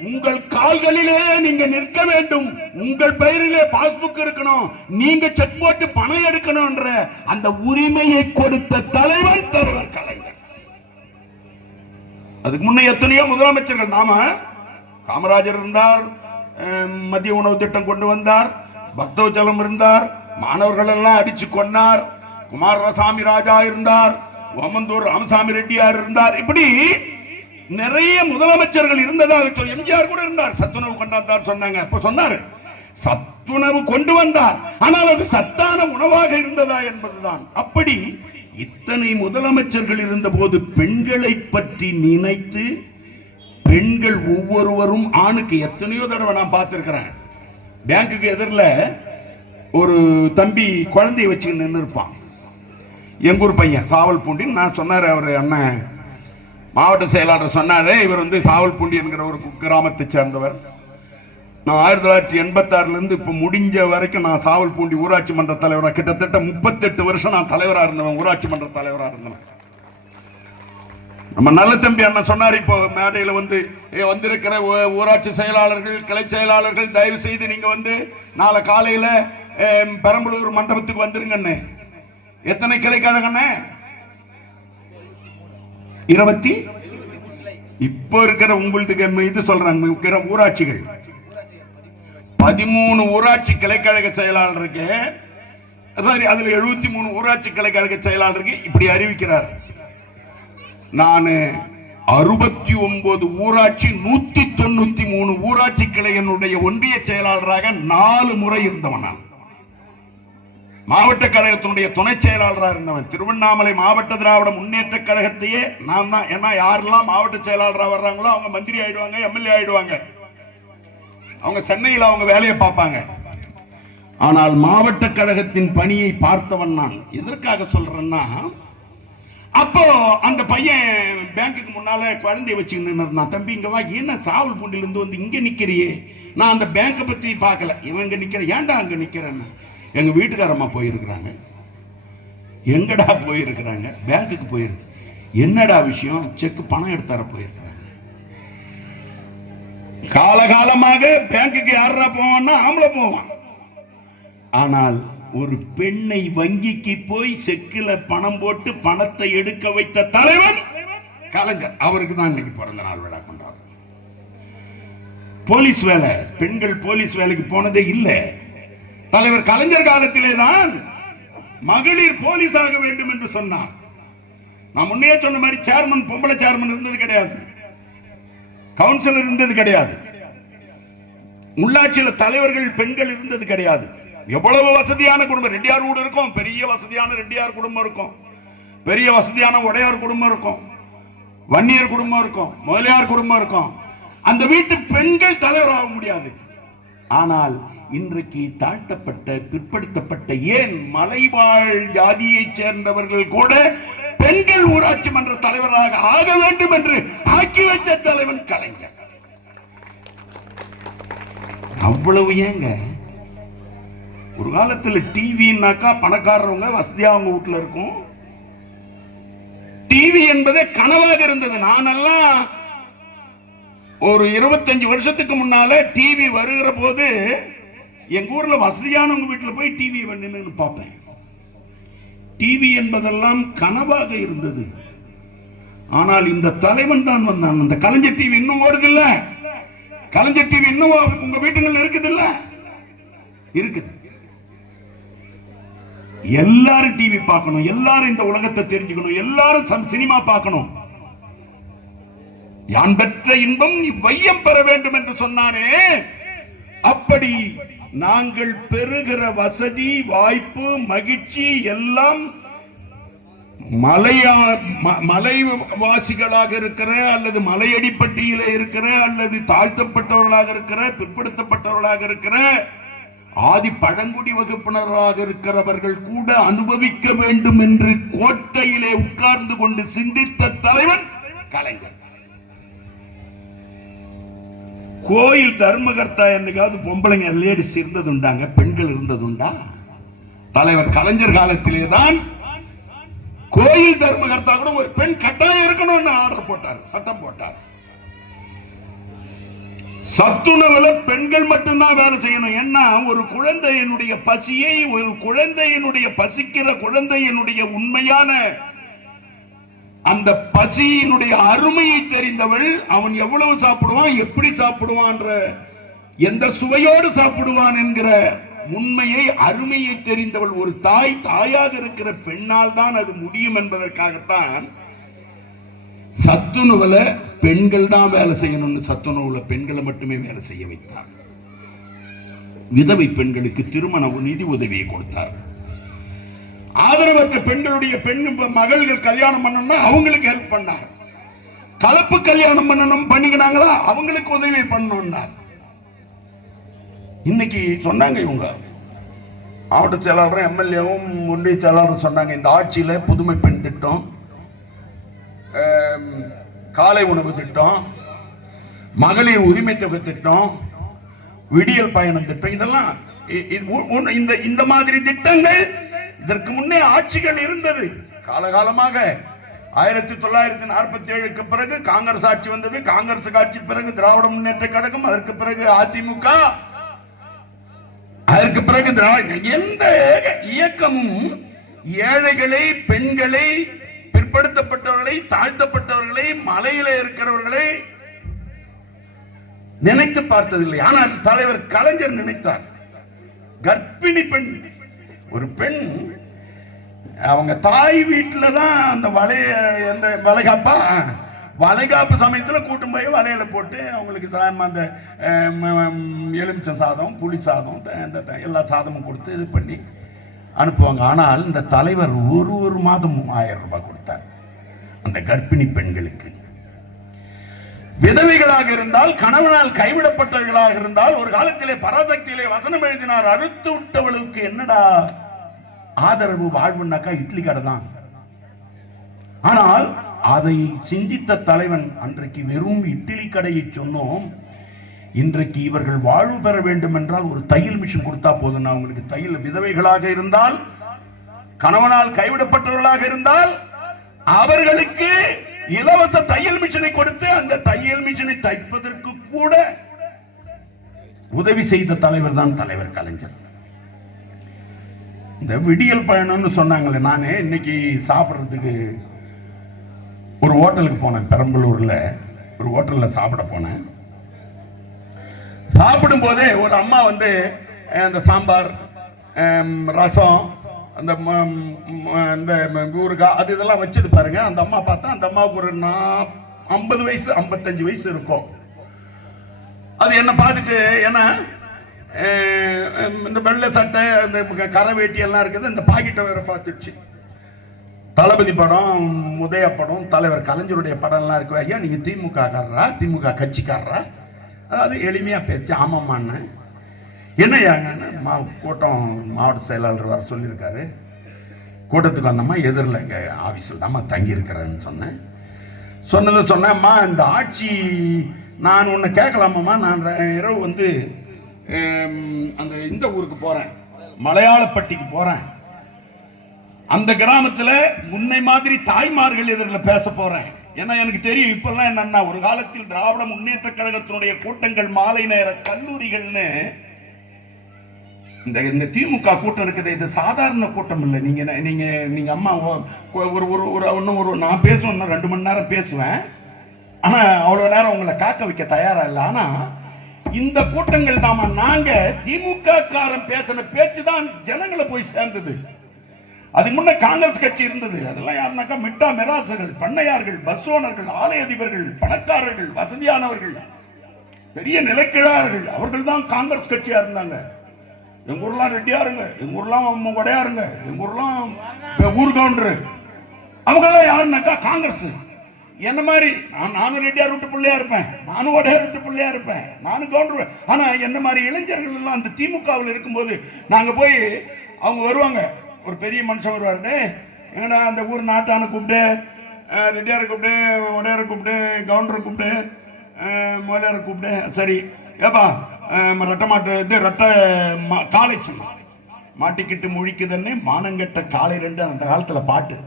உங்கள் கால்களிலே நீங்க நிற்க வேண்டும், உங்கள் பெயரிலே பாஸ்புக் இருக்கணும், நீங்க செக் போட்டு பணம் எடுக்கணும் என்ற அந்த உரிமையை கொடுத்த தலைவன் தலைவர் கலைஞர். அதுக்கு முன்ன எத்தனையோ முதலமைச்சர்கள், நாம காமராஜர் இருந்தார், மதிய உணவு திட்டம் கொண்டு வந்தார், பக்தவச்சலம் இருந்தார், மாணவர்கள் எல்லாம் அடிச்சு கொண்டார், குமாரசாமி ராஜா இருந்தார், ஓமந்தூர் ராமசாமி ரெட்டியார் இருந்தார், இப்படி நிறைய முதலமைச்சர்கள் இருந்ததாக சொல்லி எம்ஜிஆர் கூட இருந்தார். சத்துணவு கொண்டாந்தார் சொன்னாங்க. அப்ப சொன்னாரு, சத்துணவு கொண்டு வந்தார், ஆனால் அது சத்தான உணவாக இருந்ததா என்பதுதான். அப்படி இத்தனை முதலமைச்சர்கள் இருந்த போது பெண்களை பற்றி நினைத்து, பெண்கள் ஒவ்வொருவரும், ஆணுக்கு எத்தனையோ தடவை நான் பார்த்திருக்கிறேன், பேங்குக்கு எதிரில் ஒரு தம்பி குழந்தைய வச்சு நின்று இருப்பான். எங்கூர் பையன் சாவல்பூண்டின்னு நான் சொன்னார். அவர் அண்ணன் மாவட்ட செயலாளர் சொன்னாரு, இவர் வந்து சாவல்பூண்டி என்கிற ஒரு கிராமத்தை சேர்ந்தவர். நான் 1986 இருந்து இப்ப முடிஞ்ச வரைக்கும் நான் சாவல்பூண்டி ஊராட்சி மன்ற தலைவராக கிட்டத்தட்ட 38 வருஷம் நான் தலைவராக இருந்தவன், ஊராட்சி மன்ற தலைவராக இருந்தவன். நம்ம நல்ல தம்பி அண்ணன் சொன்னார், இப்போ மேடையில வந்து வந்திருக்கிற ஊராட்சி செயலாளர்கள், கிளை செயலாளர்கள், தயவு செய்து நீங்க வந்து நாளை காலையில பெரம்பலூர் மண்டபத்துக்கு வந்துருங்கன்னு. எத்தனை கிளை கழகண்ணே? 20. இப்ப இருக்கிற உங்களுக்கு இது சொல்றாங்க ஊராட்சிகள் 13 ஊராட்சி கிளைக்கழக செயலாளர் இருக்கு. சாரி, அதுல 73 ஊராட்சி கிளைக்கழக செயலாளர் இருக்கு. இப்படி அறிவிக்கிறார், நான் 69 ஊராட்சி 193 ஊராட்சி கிளையினுடைய ஒன்றிய செயலாளராக 4 முறை இருந்தவன். நான் மாவட்ட கழகத்தினுடைய துணை செயலாளராக இருந்தவன். திருவண்ணாமலை மாவட்ட திராவிட முன்னேற்ற கழகத்தையே நான் தான். ஏன்னா யாரெல்லாம் மாவட்ட செயலாளராக வர்றாங்களோ அவங்க மந்திரி ஆயிடுவாங்க, எம்எல்ஏ ஆயிடுவாங்க, அவங்க சென்னையில் அவங்க வேலையை பார்ப்பாங்க. ஆனால் மாவட்ட கழகத்தின் பணியை பார்த்தவன் நான். எதற்காக சொல்றேன்னா, அப்போ அந்த பையன் பேங்குக்கு முன்னால குழந்தைய வச்சுக்கின்னு இருந்தான். தம்பி இங்க வா, என்ன சாவல்பூண்டில இருந்து வந்து இங்க நிக்கிறியே? நான் அந்த பேங்கை பத்தி பார்க்கல, இவன் இங்க நிக்கிற, ஏன்டா அங்க நிக்கிறேன்னு. எங்க வீட்டுக்காரம்மா போயிருக்கிறாங்க. எங்கடா போயிருக்கிறாங்க? பேங்குக்கு போயிருக்கு. என்னடா விஷயம்? செக் பணம் எடுத்தார போயிருக்கிறாங்க. காலகாலமாக பேங்குக்கு யாரா போவான்னா ஆம்பளை போவான். ஆனால் ஒரு பெண்ணை வங்கிக்கு போய் செக்கில பணம் போட்டு பணத்தை எடுக்க வைத்த தலைவன் கலைஞர். அவருக்கு தான் இன்னைக்கு பிறந்த நாள் விழா கொண்டாடுறோம். போலீஸ் வேலை, பெண்கள் போலீஸ் வேலைக்கு போனதே இல்லை. தலைவர் கலைஞர் காலத்திலே தான் மகளிர் போலீஸ் ஆக வேண்டும் என்று சொன்னார். நான் முன்னே சொன்ன மாதிரி சேர்மன், பொம்பளை சேர்மன் இருந்தது கிடையாது, கவுன்சிலர் இருந்தது கிடையாது, உள்ளாட்சியில் தலைவர்கள் பெண்கள் இருந்தது கிடையாது. எவ்வளவு வசதியான குடும்பம், ரெட்டியார் வீடு இருக்கும், பெரிய வசதியான ரெட்டியார் குடும்பம் இருக்கும், பெரிய வசதியான உடையார் குடும்பம் இருக்கும், வன்னியர் குடும்பம் இருக்கும், முதலியார் குடும்பம் இருக்கும். அந்த வீட்டு பெண்கள் தலைவராக முடியாது. ஆனால் இன்றைக்கு தாழ்த்தப்பட்ட, பிற்படுத்தப்பட்ட, ஏன் மலைவாழ் ஜாதியை சேர்ந்தவர்கள் கூட பெண்கள் ஊராட்சி மன்ற தலைவராக ஆக வேண்டும் என்று ஆக்கி வைத்த தலைவன் கலைஞர். அவ்வளவு ஏங்க. ஒரு காலத்தில் டிவின்னாக்கா பணக்காரவங்க வசதியா அவங்க வீட்டுல இருக்கும். டிவி என்பதே கனவாக இருந்தது. நானெல்லாம் ஒரு 25 வருஷத்துக்கு முன்னால டிவி வருகிற போது எங்க ஊர்ல வசதியானவங்க வீட்டுல போய் டிவி நின்று பார்ப்பேன். டிவி என்பதெல்லாம் கனவாக இருந்தது. ஆனால் இந்த தலைவன் தான் வந்தான். அந்த கலைஞர் டிவி இன்னும் ஓடுது இல்ல? கலைஞர் டிவி இன்னும் உங்க வீட்டுகள் இருக்குது இல்ல? இருக்குது. எல்லாரும் டிவி பார்க்கணும், எல்லாரும் இந்த உலகத்தை தெரிஞ்சுக்கணும், எல்லாரும் சினிமா பார்க்கணும். யான் பெற்ற இன்பம் இவ்வையம் பெற வேண்டும் என்று சொன்னானே, அப்படி நாங்கள் பெறுகிற வசதி, வாய்ப்பு, மகிழ்ச்சி எல்லாம் மலைவாசிகளாக இருக்கிற அல்லது மலையடிப்பட்டியில இருக்கிற அல்லது தாழ்த்தப்பட்டவர்களாக இருக்கிற, பிற்படுத்தப்பட்டவர்களாக இருக்கிற, ஆதி பழங்குடி வகுப்பினராக இருக்கிறவர்கள் கூட அனுபவிக்க வேண்டும் என்று கோட்டையிலே உட்கார்ந்து கொண்டு சிந்தித்த தலைவன் கலைஞர். கோயில் தர்மகர்த்தா என்னைக்காவது பொம்பளைங்க லேடிஸ் இருந்ததுண்டாங்க, பெண்கள் இருந்ததுண்டா? தலைவர் கலைஞர் காலத்திலே தான் கோயில் தர்மகர்த்தா கூட ஒரு பெண் கட்டாயம் இருக்கணும்னு ஆர்டர் போட்டார், சட்டம் போட்டார். சத்துணவுல பெண்கள் மட்டும்தான் வேலை செய்யணும். என்ன, ஒரு குழந்தையினுடைய பசியை, ஒரு குழந்தையினுடைய பசிக்கிற குழந்தையினுடைய உண்மையான அந்த பசியினுடைய அருமையை தெரிந்தவள், அவன் எவ்வளவு சாப்பிடுவான், எப்படி சாப்பிடுவான், எந்த சுவையோடு சாப்பிடுவான் என்கிற உண்மையை, அருமையை தெரிந்தவள் ஒரு தாய். தாயாக இருக்கிற பெண்ணால் தான் அது முடியும் என்பதற்காகத்தான் சத்துணவுல பெண்கள் தான் வேலை செய்யணும்னு சத்துணவுல பெண்களை மட்டுமே வேலை செய்ய வைத்தார். விதவை பெண்களுக்கு திருமண நிதி உதவியை கொடுத்தார். ஆதரவற்ற பெண்களுடைய மகள்கள் கல்யாணம் பண்ணணும்னா அவங்களுக்கு ஹெல்ப் பண்ணார். கலப்பு கல்யாணம் பண்ணணும் பண்ணிக்கிறாங்களா, அவங்களுக்கு உதவி பண்ணணும்னார். இன்னைக்கு சொன்னாங்க இவங்க மாவட்ட செயலாளரும் எம்எல்ஏவும் ஒன்றிய செயலாளரும் சொன்னாங்க, இந்த ஆட்சியில புதுமை பெண் திட்டம், காலை உணவு திட்டம், மகளிர் உரிமை தொகை திட்டம், விடியல் பயணம் திட்டம், இதெல்லாம் இந்த மாதிரி திட்டங்கள் இதற்கு முன்னே ஆட்சிகள் இருந்தது. காலகாலமாக 1947க்கு பிறகு காங்கிரஸ் ஆட்சி வந்தது. காங்கிரஸ் ஆட்சி பிறகு திராவிட முன்னேற்ற கழகம், அதற்கு பிறகு அதிமுக, அதற்கு பிறகு எந்த இயக்கமும் ஏழைகளை, பெண்களை, பிற்படுத்தப்பட்டவர்களை, தாழ்த்தப்பட்டவர்களை, மலையில இருக்கிறவர்களை நினைத்து பார்த்ததில்லை. ஆனால் தலைவர் கலைஞர் நினைத்தார். கர்ப்பிணி பெண், ஒரு பெண் அவங்க தாய் வீட்டில் தான் அந்த வளைகாப்பு சமயத்தில் கூட்டும் போய் வலையில போட்டு அவங்களுக்கு அந்த எலுமிச்சை சாதம், புளி சாதம், எல்லா சாதமும் கொடுத்து இது பண்ணி அனுப்புவாங்க. ஆனால் இந்த தலைவர் ஒரு மாதம் 1000 ரூபாய் கொடுத்தார் அந்த கர்ப்பிணி பெண்களுக்கு. விதவைகளாக இருந்தால், கணவனால் கைவிடப்பட்டவர்களாக இருந்தால், ஒரு காலத்திலே பராசக்தியிலே வசனம் எழுதினார், அறுத்து விட்டவளுக்கு என்னடா ஆதரவு வாழ்வுனாக்கா இட்லி கடை தான். ஆனால் அதை சிந்தித்த தலைவன் அன்றைக்கு வெறும் இட்லி கடையை சொன்னோம். இன்றைக்கு இவர்கள் வாழ்வு பெற வேண்டும் என்றால் ஒரு தையல் மிஷின் கொடுத்தா போதும். அவங்களுக்கு தையல், விதவைகளாக இருந்தால், கணவனால் கைவிடப்பட்டவர்களாக இருந்தால் அவர்களுக்கு இலவச தையல் மிஷினை கொடுத்து அந்த தையல் மிஷினை தைப்பதற்கு கூட உதவி செய்த தலைவர் தான் தலைவர் கலைஞர். இந்த விடியல் பயணம்னு சொன்னாங்களே, நானே இன்னைக்கு சாப்பிட்றதுக்கு ஒரு ஹோட்டலுக்கு போனேன். பெரம்பலூர்ல ஒரு ஹோட்டல்ல சாப்பிட போனேன். சாப்பிடும் போதே ஒரு அம்மா வந்து அந்த சாம்பார், ரசம், அந்த ஊறுகாய் அது இதெல்லாம் வச்சது பாருங்க. அந்த அம்மா பார்த்தா அந்த அம்மாவுக்கு ஒரு 50 வயசு 55 வயசு இருக்கும். அது என்ன பார்த்துட்டு, ஏன்னா இந்த வெள்ளை சட்டை அந்த கரை வேட்டி எல்லாம் இருக்குது, இந்த பாக்கெட்டை வேற பார்த்துடுச்சு. தளபதி படம், உதய படம், தலைவர் கலைஞருடைய படம் எல்லாம் இருக்கு. ஐயா நீங்க திமுக காரரா, திமுக கட்சிக்காரரா? அதாவது எளிமையா பேச்சு. ஆமாம்மான்னு. என்னையாங்க கூட்டம் மாவட்ட செயலாளர் வர சொல்லியிருக்காரு, கூட்டத்துக்கு வந்தம்மா எதிரில் எங்கள் ஆஃபீஸில் தான்மா தங்கி இருக்கிறேன்னு சொன்னேன். சொன்னேம்மா இந்த ஆட்சி நான் உன்னை கேட்கலாமாம்மா, நான் இரவு வந்து அந்த இந்த ஊருக்கு போகிறேன், மலையாளப்பட்டிக்கு போகிறேன். அந்த கிராமத்தில் முன்னை மாதிரி தாய்மார்கள் எதிரில் பேச போகிறேன். ஏன்னா எனக்கு தெரியும் இப்பெல்லாம் என்னன்னா, ஒரு காலத்தில் திராவிட முன்னேற்ற கழகத்தினுடைய கூட்டங்கள் மாலை நேர கல்லூரிகள்னு இந்த திமுக கூட்டம் இருக்குது. இது சாதாரண கூட்டம் இல்லை. நீங்க அம்மா ஒரு நான் பேசுவேன், 2 மணி நேரம் பேசுவேன். ஆனா அவ்வளவு நேரம் உங்களை காக்க வைக்க தயாரா இல்லை. ஆனா இந்த கூட்டங்கள் தாம நாங்க திமுக காரன் பேசின பேச்சு தான் ஜனங்களை போய் சேர்ந்தது. அதுக்கு முன்ன காங்கிரஸ் கட்சி இருந்தது. அதெல்லாம் யாருனாக்கா மிட்டா மெராசுகள், பண்ணையார்கள், பஸ் ஓனர்கள், ஆலை அதிபர்கள், பணக்காரர்கள், வசதியானவர்கள், பெரிய நிலக்கிழார்கள், அவர்கள் தான் காங்கிரஸ் கட்சியா இருந்தாங்க. எங்க ஊர்லாம் ரெட்டியாருங்க, எங்க ஊர்லாம் உடையாருங்க, எங்க ஊர்லாம் ஊர் கவுண்டரு, அவங்க எல்லாம் யாருனாக்கா காங்கிரஸ். என்ன மாதிரி நானும் ரெட்டியார் விட்டு பிள்ளையா இருப்பேன், நானும் உடையார் விட்டு பிள்ளையா இருப்பேன், நானும் கவுண்டர். ஆனா என்ன மாதிரி இளைஞர்கள் எல்லாம் அந்த திமுகவில் இருக்கும்போது நாங்க போய் அவங்க வருவாங்க, ஒரு பெரிய மனுஷன் வருவாரு, எங்கடா அந்த ஊர் நாட்டான கூப்பிட்டு, ரெட்டியாரை கூப்பிட்டு, உடையாரை கூப்பிட்டு, கவுண்டரை கூப்பிட்டு, முதலியாரை கூப்பிட்டு, சரி ஏப்பா ரெட்டை மாட்டு இது ரெட்டை காளை சொன்னான், மாட்டிக்கிட்டு முழிக்குதுன்னு மானங்கெட்ட காளை 2 அந்த காலத்துல பாட்டு.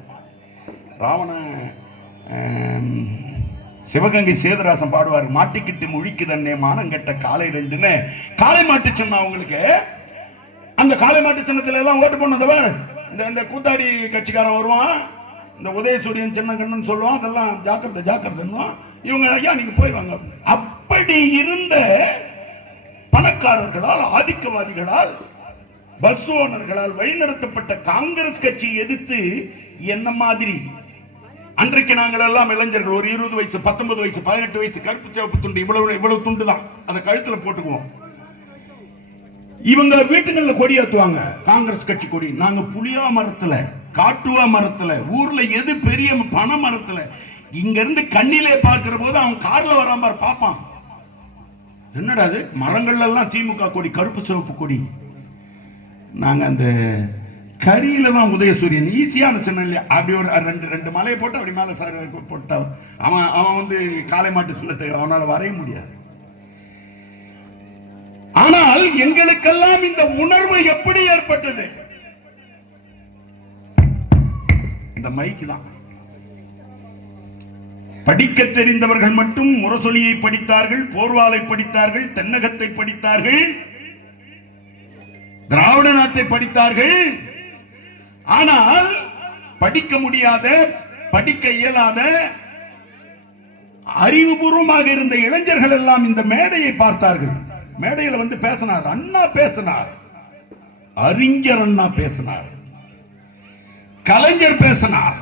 ராவண சிவகங்கை சேதுராசன் பாடுவார், மாட்டிக்கிட்டு முழிக்குதன்னே மானங்கெட்ட காளை 2ன்னு காளை மாட்டு சின்னம். அவங்களுக்கு அந்த காளை மாட்டு சின்னத்துல எல்லாம் ஓட்டு போனதவர் இந்த கூத்தாடி கட்சிக்காரன் வருவான், இந்த உதயசூரியன் சின்ன கண்ணன் சொல்லுவான், அதெல்லாம் ஜாக்கிரதை ஜாக்கிரதைன்னு. இவங்க ஐயா நீங்க போய் வாங்க. அப்படி இருந்த பணக்காரர்களால், ஆதிக்கவாதிகளால், பஸ் ஓனர்களால் வழிநடத்தப்பட்ட காங்கிரஸ் கட்சியை எதிர்த்து என்ன மாதிரி அன்றைக்கு நாங்கள் எல்லாம் இளைஞர்கள், ஒரு 20 வயசு 19 வயசு 18 வயசு, கருப்பு சிவப்பு துண்டு, இவ்வளவு துண்டு தான், அதை கழுத்துல போட்டுக்குவோம். இவங்க வீட்டுகள்ல கொடி ஏத்துவாங்க, காங்கிரஸ் கட்சி கொடி. நாங்க புளியா மரத்துல, காட்டுவா மரத்துல, ஊர்ல எது பெரிய பனை மரத்துல, இங்க இருந்து கண்ணிலே பார்க்கிற போது அவன் கார்ல வராம பார்ப்பான், என்னடா அது மரங்கள்ல எல்லாம் திமுக கொடி, கருப்பு சிவப்பு கொடி. நாங்க அந்த கரியில தான் உதயசூரியன் ஈஸியான சின்ன இல்லையா, அப்படி ஒரு ரெண்டு மலையை போட்டு அப்படி மேல சார் போட்டா அவன் வந்து காளை மாட்டு சின்னத்தை அவனால வரைய முடியாது. ஆனால் எங்களுக்கெல்லாம் இந்த உணர்வு எப்படி ஏற்பட்டது? இந்த மைக்கு தான். படிக்க தெரிந்தவர்கள் மட்டும் முரசொலியை படித்தார்கள், போர்வாலை படித்தார்கள், தென்னகத்தை படித்தார்கள், திராவிட நாட்டை படித்தார்கள். ஆனால் படிக்க முடியாத, படிக்க இயலாத, அறிவுபூர்வமாக இருந்த இளைஞர்கள் எல்லாம் இந்த மேடையை பார்த்தார்கள். மேடையில் வந்து பேசினார், அண்ணா பேசினார், அறிஞர் அண்ணா பேசினார், கலைஞர் பேசினார்,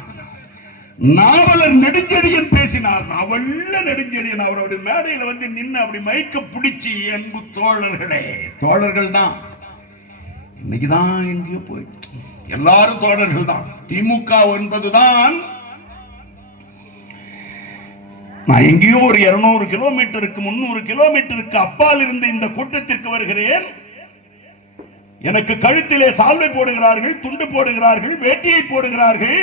நாவலர் நெடுஞ்செழியன் பேசினார். நாவல்ல நெடுஞ்செழியன் அவருடைய மேடையில் வந்து நின்று அப்படி மைக்க பிடிச்சி, அன்பு தோழர்களே, தோழர்கள் தான் இன்னைக்குதான் எங்கேயோ போய் எல்லாரும் தோழர்கள் தான். திமுக என்பதுதான் நான் எங்கேயோ ஒரு 200 கிலோமீட்டருக்கு 300 கிலோமீட்டருக்கு அப்பால் இருந்து இந்த கூட்டத்திற்கு வருகிறேன். எனக்கு கழுத்திலே சால்வை போடுகிறார்கள், துண்டு போடுகிறார்கள், வேட்டியை போடுகிறார்கள்.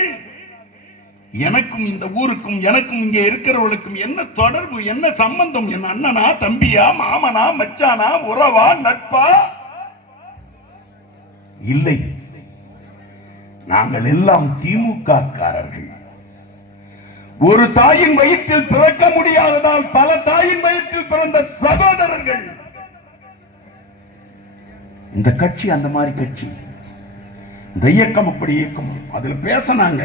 எனக்கும் இந்த ஊருக்கும் எனக்கும் இங்கே இருக்கிறவர்களுக்கும் என்ன தொடர்பு, என்ன சம்பந்தம்? என் அண்ணனா, தம்பியா, மாமனா, மச்சானா, உறவா, நட்பா? இல்லை, நாங்கள் எல்லாம் திமுக காரர்கள். ஒரு தாயின் வயிற்றில் பிறக்க முடியாததால் பல தாயின் வயிற்றில் பிறந்த சகோதரர்கள். இந்த கட்சி அந்த மாதிரி கட்சி, இந்த இயக்கம் அப்படி இயக்கம். அதுல பேசினாங்க,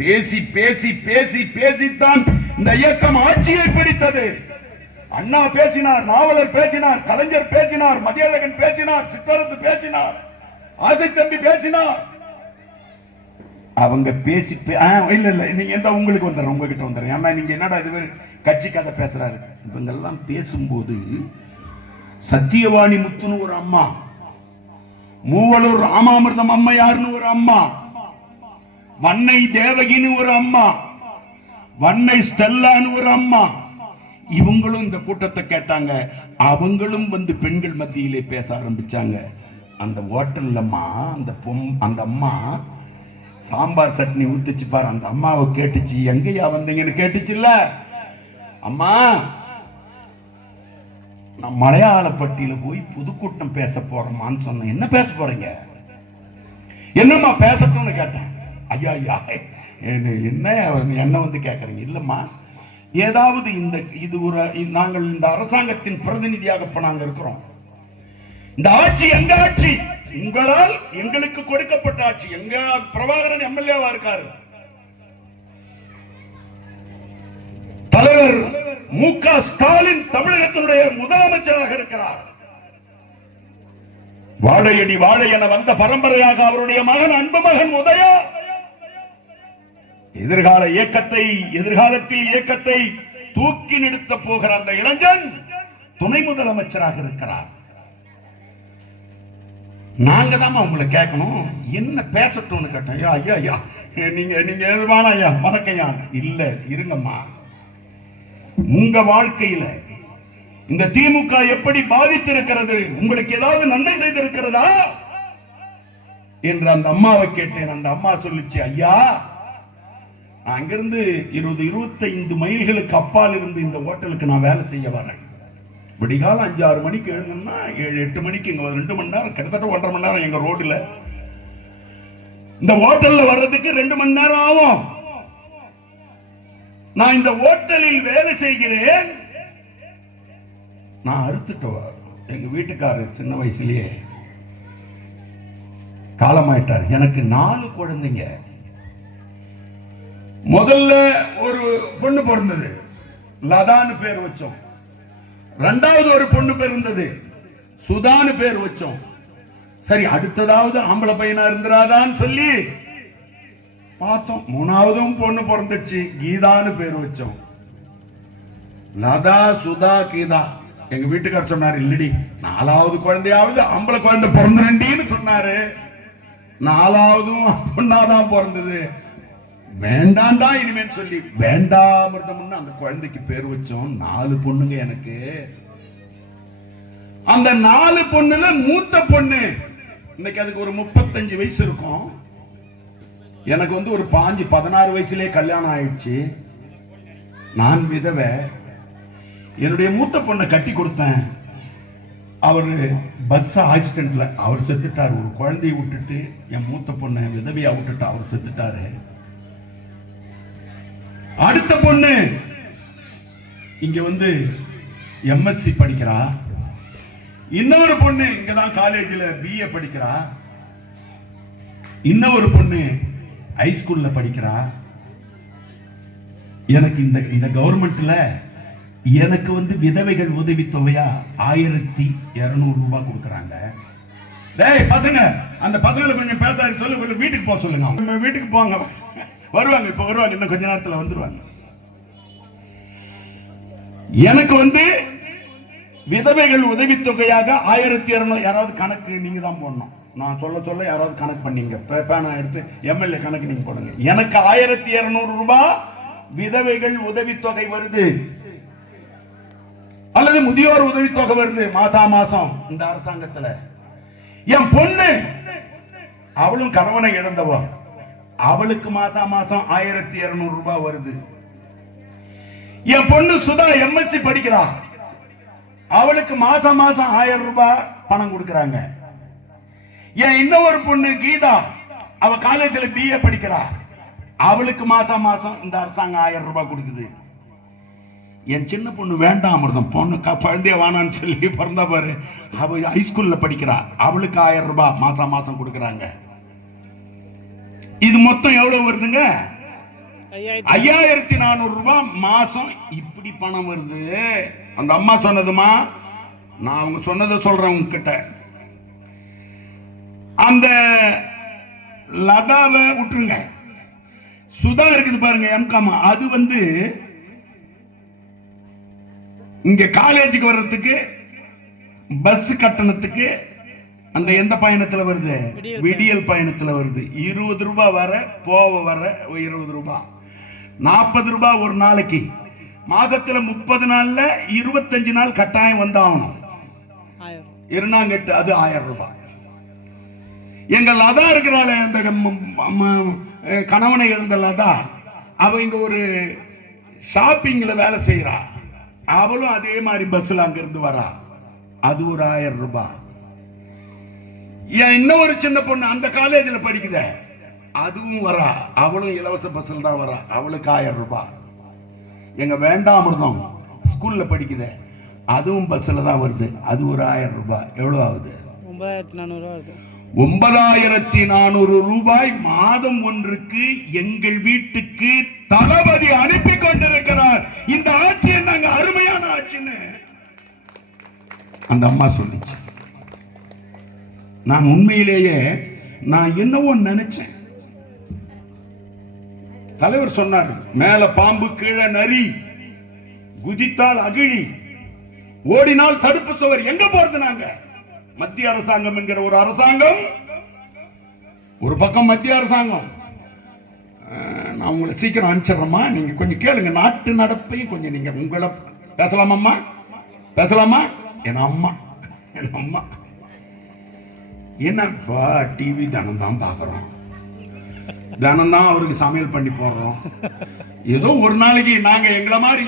பேசி பேசி பேசி பேசித்தான் இந்த இயக்கம் ஆட்சியை பிடித்தது. அண்ணா பேசினார், நாவலர் பேசினார், கலைஞர் பேசினார், மதியழகன் பேசினார், சிற்றரசு பேசினார், ஆசை தம்பி பேசினார். அவங்க பேசி இல்ல இல்ல நீங்க எந்த உங்களுக்கு வந்துடுறேன், உங்ககிட்ட வந்துடுறேன். ஏன்னா நீங்க என்னடா இது கட்சி கதை பேசுறாரு. இவங்க எல்லாம் பேசும்போது சத்தியவாணி முத்துன்னு ஒரு அம்மா, மூவலூர் ராமாமிர்தம் அம்மையார்னு ஒரு அம்மா, வன்னை தேவகின்னு ஒரு அம்மா, வன்னை ஸ்டெல்லான்னு ஒரு அம்மா, இவங்களும் இந்த கூட்டத்தை கேட்டாங்க. அவங்களும் வந்து பெண்கள் மத்தியிலே பேச ஆரம்பிச்சாங்க. அந்த ஹோட்டல்லம்மா அந்த அம்மா சாம்பார் சட்னி ஊத்திச்சு பாரு. அந்த அம்மாவை கேட்டுச்சு, எங்கயா வந்தீங்கன்னு கேட்டுச்சு. இல்ல அம்மா, நான் மலையாளப்பட்டியில போய் பொதுக்கூட்டம் பேச போறோமான்னு சொன்னேன். என்ன பேச போறீங்க? என்னம்மா பேசட்டும்னு கேட்டேன். ஐயா ஐயா என்ன வந்து கேட்கறீங்க? இல்லம்மா, ஏதாவது இது ஒரு நாங்கள் இந்த அரசாங்கத்தின் பிரதிநிதியாக இப்ப நாங்க இருக்கிறோம். இந்த ஆட்சி எங்க ஆட்சி, உங்களால் எங்களுக்கு கொடுக்கப்பட்ட ஆட்சி. எங்க பிரபாகரன் எம்எல்ஏவா இருக்காரு, தலைவர் மு.க. ஸ்டாலின் தமிழகத்தினுடைய முதலமைச்சராக இருக்கிறார். வாழையடி வாழை என வந்த பரம்பரையாக அவருடைய மகன், அன்பு மகன் உதயா, எதிர்காலத்தில் இயக்கத்தை தூக்கி நிறுத்த போகிற அந்த இளைஞன் துணை முதலமைச்சராக இருக்கிறார். நாங்க தான் உங்களை கேட்கணும், என்ன பேசட்டும்னு கேட்டேன். ஐயா ஐயா நீங்க எதுவான ஐயா வணக்கையா இல்ல இருங்கம்மா, உங்க வாழ்க்கையில இந்த திமுக எப்படி பாதித்திருக்கிறது, உங்களுக்கு ஏதாவது நன்மை செய்திருக்கிறதா என்று அந்த அம்மாவை கேட்டேன். அந்த அம்மா சொல்லிச்சு, ஐயா அங்கிருந்து 20-25 மைல்களுக்கு அப்பால் இருந்து இந்த ஹோட்டலுக்கு நான் வேலை செய்ய வரேன். விடிகாலம் 5-6 மணிக்கு எழுந்தோம்னா 7-8 மணிக்கு இங்க 2 மணி நேரம், கிட்டத்தட்ட 1.5 மணி நேரம் எங்க ரோடுல இந்த ஹோட்டல்ல வர்றதுக்கு 2 மணி நேரம் ஆகும். நான் இந்த ஹோட்டலில் வேலை செய்கிறேன். நான் அறுத்துட்டோம். எங்க வீட்டுக்காரர் சின்ன வயசுலயே காலமாயிட்டார். எனக்கு 4 குழந்தைங்க. முதல்ல ஒரு பொண்ணு பிறந்தது, லதான்னு பேர் வச்சோம். ரெண்டாவது ஒரு பொண்ணு பேர் இருந்தது, சுதான்னு பேர் வச்சோம். சரி, அடுத்ததாவது ஆம்பளை பையனா இருந்துராதான்னு சொல்லி பார்த்தோம். 3வதும் பொண்ணு பிறந்துச்சு, கீதான்னு பேர் வச்சோம். லதா, சுதா, கீதா. எங்க வீட்டுக்காரர் சொன்னாரு, இல்லடி 4வது குழந்தையாவது ஆம்பளை குழந்தை பிறந்துருண்டின்னு சொன்னாரு. 4வதும் பொண்ணாதான் பிறந்தது. வேண்டாண்டா இனிமேல் சொல்லி வேண்டாமிர்தம்னு அந்த குழந்தைக்கு பேர் வச்சோம். 4 பொண்ணுங்க எனக்கு. அந்த 4 பொண்ணுல மூத்த பொண்ணு இன்னைக்கு அதுக்கு ஒரு 35 வயசு இருக்கும். எனக்கு வந்து ஒரு 16 வயசுலயே கல்யாணம் ஆயிடுச்சு. நான் விதவை. என்னுடைய மூத்த பொண்ணை கட்டி கொடுத்தேன். அவரு பஸ் ஆக்சிடென்ட்ல அவர் செத்துட்டாரு. ஒரு குழந்தையை விட்டுட்டு என் மூத்த பொண்ணை விதவையா விட்டுட்டு அவர் செத்துட்டாரு. அடுத்த பொண்ணு இங்க வந்து எம்எஸ்சி படிக்கிறா. இன்னொரு பொண்ணு இங்கதான் காலேஜில் பிஏ படிக்கிறா. இன்னொரு பொண்ணு ஹைஸ்கூல்ல படிக்கிறா. எனக்கு இந்த கவர்மெண்ட்ல எனக்கு வந்து விதவைகள் உதவி தொகையா 1200 ரூபாய் கொடுக்கறாங்க. டேய் பசங்க, அந்த பசங்களை கொஞ்சம் பேசாரு சொல்லு, கொஞ்சம் வீட்டுக்கு போக சொல்லுங்க. வீட்டுக்கு போங்க, வருவாங்க. இப்ப வருவாங்க, இன்னும் கொஞ்ச நேரத்தில் வந்துருவாங்க. எனக்கு வந்து விதவைகள் உதவி தொகையாக 1200. யாராவது கணக்கு நீங்க தான் போடணும். நான் சொல்ல யாராவது கணக்கு பண்ணீங்க, பேனா எடுத்து எம்எல்ஏ கணக்கு நீங்க போடுங்க. எனக்கு 1200 ரூபாய் விதவைகள் உதவி தொகை வருது, அல்லது முதியோர் உதவி தொகை வருது மாசம் இந்த அரசாங்கத்துல. என் பொண்ணு, அவளும் கணவனை இழந்தவ, அவளுக்கு மாசம் 1200 ரூபாய் வருது. என் பொண்ணு சுதா எம்எஸ்சி படிக்கிறா, அவளுக்கு மாசம் 1000 ரூபாய் பணம் கொடுக்கறாங்க. என் இன்னொரு பொண்ணு கீதா, அவ காலேஜில் பிஏ படிக்கிறா, அவளுக்கு மாசம் மாசம் இந்த அரசாங்கம் 1000 ரூபாய் கொடுக்குது. என் சின்ன பொண்ணு வேண்டாம் அமிர்தம் பொண்ணு குழந்தைய வானான்னு சொல்லி பிறந்தா பாரு, அவ ஹைஸ்கூல்ல படிக்கிறா, அவளுக்கு 1000 ரூபாய் மாசம் மாசம் கொடுக்குறாங்க. இது மொத்தம் எவ்வளவு வருதுங்க? 5400 ரூபாய் மாசம். இப்படி பணம் வருது. அந்த அம்மா சொன்னதுமா, நான் அவங்க சொன்னதை சொல்றேன் உங்ககிட்ட. அந்த லதாவை விட்டுருங்க, சுதா இருக்குது பாருங்க எம்காம், அது வந்து இங்க காலேஜுக்கு வர்றதுக்கு பஸ் கட்டணத்துக்கு அந்த எந்த பயணத்துல வருது? விடியல் பயணத்துல வருது. 20 ரூபாய் வர போவ வர 20 ரூபாய், 40 ரூபாய் ஒரு நாளைக்கு. மாசத்துல 30 நாள்ல 25 நாள் கட்டாயம் வந்தாகணும். இருந்தாங்கட்டு அது 1000 ரூபாய். எங்க லதா இருக்கிறாள், அந்த கணவனை இழந்த லதா, அவ இங்க ஒரு ஷாப்பிங்ல வேலை செய்யறா. அவளும் அதே மாதிரி பஸ்ல அங்கிருந்து வரா, அது ஒரு 1000 ரூபாய். இன்னொரு சின்ன பொண்ணு அந்த காலேஜில் படிக்குத, அதுவும் வரா, அவளும் இலவச பஸ்ல தான் வரா, அவளுக்கு 1000 ரூபாய். எங்க வேண்டாமிருதம் ஸ்கூல்ல படிக்குத, அதுவும் பஸ்ல தான் வருது, அது ஒரு 1000 ரூபாய். எவ்வளவு ஆகுது? 9400 ரூபாய் மாதம் ஒன்றுக்கு எங்கள் வீட்டுக்கு தளபதி அனுப்பி கொண்டிருக்கிறார். இந்த ஆட்சி என்னங்க அருமையான ஆட்சின்னு அந்த அம்மா சொல்லிச்சு. நான் உண்மையிலேயே நான் என்னவோ நினைச்சேன். தலைவர் சொன்னார், மேல பாம்பு கீழே நரி, குதித்தால் அகிழி, ஓடினால் தடுப்பு சுவர். எங்க போறது? நாங்க மத்திய அரசாங்கம் என்கிற ஒரு அரசாங்கம், ஒரு பக்கம் மத்திய அரசாங்கம். நான் உங்களை சீக்கிரம் அனுப்பிச்சிடுறேம்மா, நீங்க கொஞ்சம் கேளுங்க, நாட்டு நடப்பையும் கொஞ்சம் நீங்க உங்களை பேசலாமா? பேசலாமா? என் அம்மா என்னப்பா டிவி தினம் தான் பாக்குறோம், தினம் தான் அவருக்கு சமையல் பண்ணி போடுறோம். ஏதோ ஒரு நாளைக்கு நாங்க எங்களை மாதிரி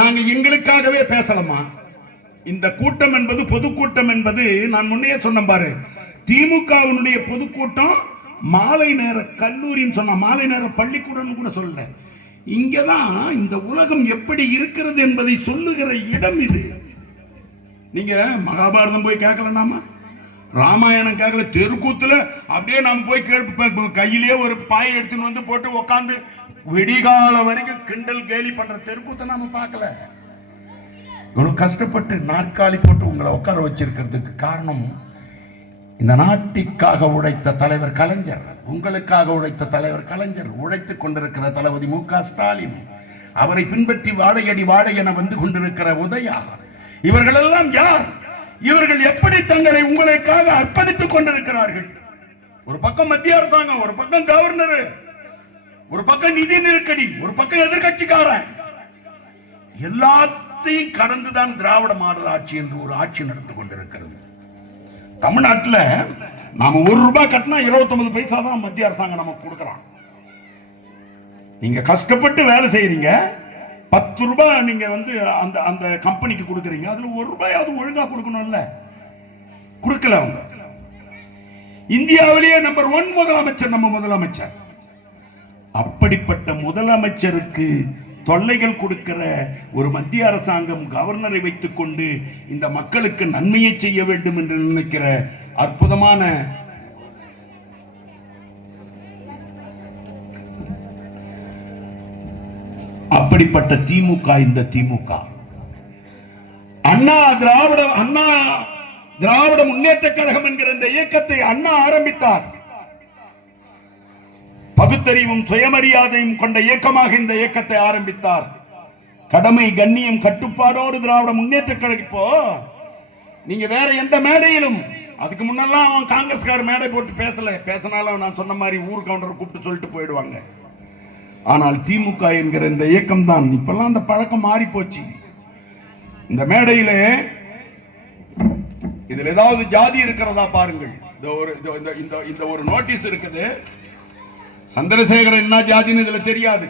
நாங்க எங்களுக்காகவே பேசலாமா? இந்த கூட்டம் என்பது பொதுக்கூட்டம் என்பது நான் முன்னையே சொன்ன பாரு, திமுகவினுடைய பொதுக்கூட்டம் மாலை நேர கல்லூரின்னு சொன்ன, மாலை நேர பள்ளிக்கூடம் கூட சொல்ல. இங்கதான் இந்த உலகம் எப்படி இருக்கிறது என்பதை சொல்லுகிற இடம் இது. நீங்க மகாபாரதம் போய் கேட்கலனாமா, ராமாயணம் கேட்கல, தெருக்கூத்துல அப்படியே நம்ம போய் கேட்ப, கையிலேயே ஒரு பாயை எடுத்துன்னு வந்து போட்டு உக்காந்து விடிகால வரைக்கும் கிண்டல் கேலி பண்ற தெருக்கூத்தை நாம பார்க்கல. இவ்வளவு கஷ்டப்பட்டு நாற்காலி போட்டு உங்களை உட்கார வச்சிருக்கிறதுக்கு காரணம், இந்த நாட்டிற்காக உழைத்த தலைவர் கலைஞர், உங்களுக்காக உழைத்த தலைவர் கலைஞர், உழைத்துக் கொண்டிருக்கிற தளபதி மு.க. ஸ்டாலின், அவரை பின்பற்றி வாழையடி வாழை என வந்து கொண்டிருக்கிற உதயா, இவர்கள் எல்லாம் யார்? இவர்கள் எப்படி தங்களை உங்களுக்காக அர்ப்பணித்துக் கொண்டிருக்கிறார்கள்? ஒரு பக்கம் மத்திய அரசாங்கம், ஒரு பக்கம் கவர்னர், ஒரு பக்கம் நிதி நெருக்கடி, ஒரு பக்கம் எதிர்கட்சிக்காரன், எல்லாத்தையும் கடந்துதான் திராவிட மாடல் ஆட்சி என்று ஒரு ஆட்சி நடந்து கொண்டிருக்கிறது. தமிழ்நாட்டில் நாம 1 ரூபாய் கட்டினா 29 பைசா தான் மத்திய அரசாங்கம் நமக்கு கொடுக்கறான். நீங்க கஷ்டப்பட்டு வேலை செய்யறீங்க, 10 ரூபாய் நீங்க வந்து அந்த அந்த கம்பெனிக்கு கொடுக்குறீங்க, அதுல 1 ரூபாயாவது ஒழுங்கா கொடுக்கணும்ல, கொடுக்கல அவங்க. இந்தியாவிலேயே நம்பர் 1 முதலமைச்சர் நம்ம முதலமைச்சர். அப்படிப்பட்ட முதலமைச்சருக்கு தொல்லைகள் கொடுக்கிற ஒரு மத்திய அரசாங்கம் கவர்னரை வைத்துக் கொண்டு இந்த மக்களுக்கு நன்மையை செய்ய வேண்டும் என்று நினைக்கிற அற்புதமான அப்படிப்பட்ட திமுக இந்த திமுக. அண்ணா திராவிட முன்னேற்ற கழகம் என்கிற இந்த இயக்கத்தை அண்ணா ஆரம்பித்தார். பகுத்தறிவும் சுயமரியாதையும் கொண்ட இயக்கமாக இந்த இயக்கத்தை ஆரம்பித்தார். கடமை கண்ணியம் கட்டுப்பாடோடு திராவிட முன்னேற்ற கழகம். இப்போ நீங்க வேற எந்த மேடையிலும், அதுக்கு முன்னெல்லாம் அவன் காங்கிரஸ்கார மேடை போட்டு பேசினாலும் நான் சொன்ன மாதிரி ஊர் கவுண்டர் கூப்பிட்டு சொல்லிட்டு போயிடுவாங்க. ஆனால் திமுக என்கிற இந்த இயக்கம் தான் இப்பெல்லாம் அந்த பழக்கம் மாறி போச்சு. இந்த மேடையிலே இதுல ஏதாவது ஜாதி இருக்கிறதா பாருங்கள். இந்த ஒரு நோட்டீஸ் இருக்குது. சந்திரசேகரன் என்ன ஜாதின்னு இதுல தெரியாது,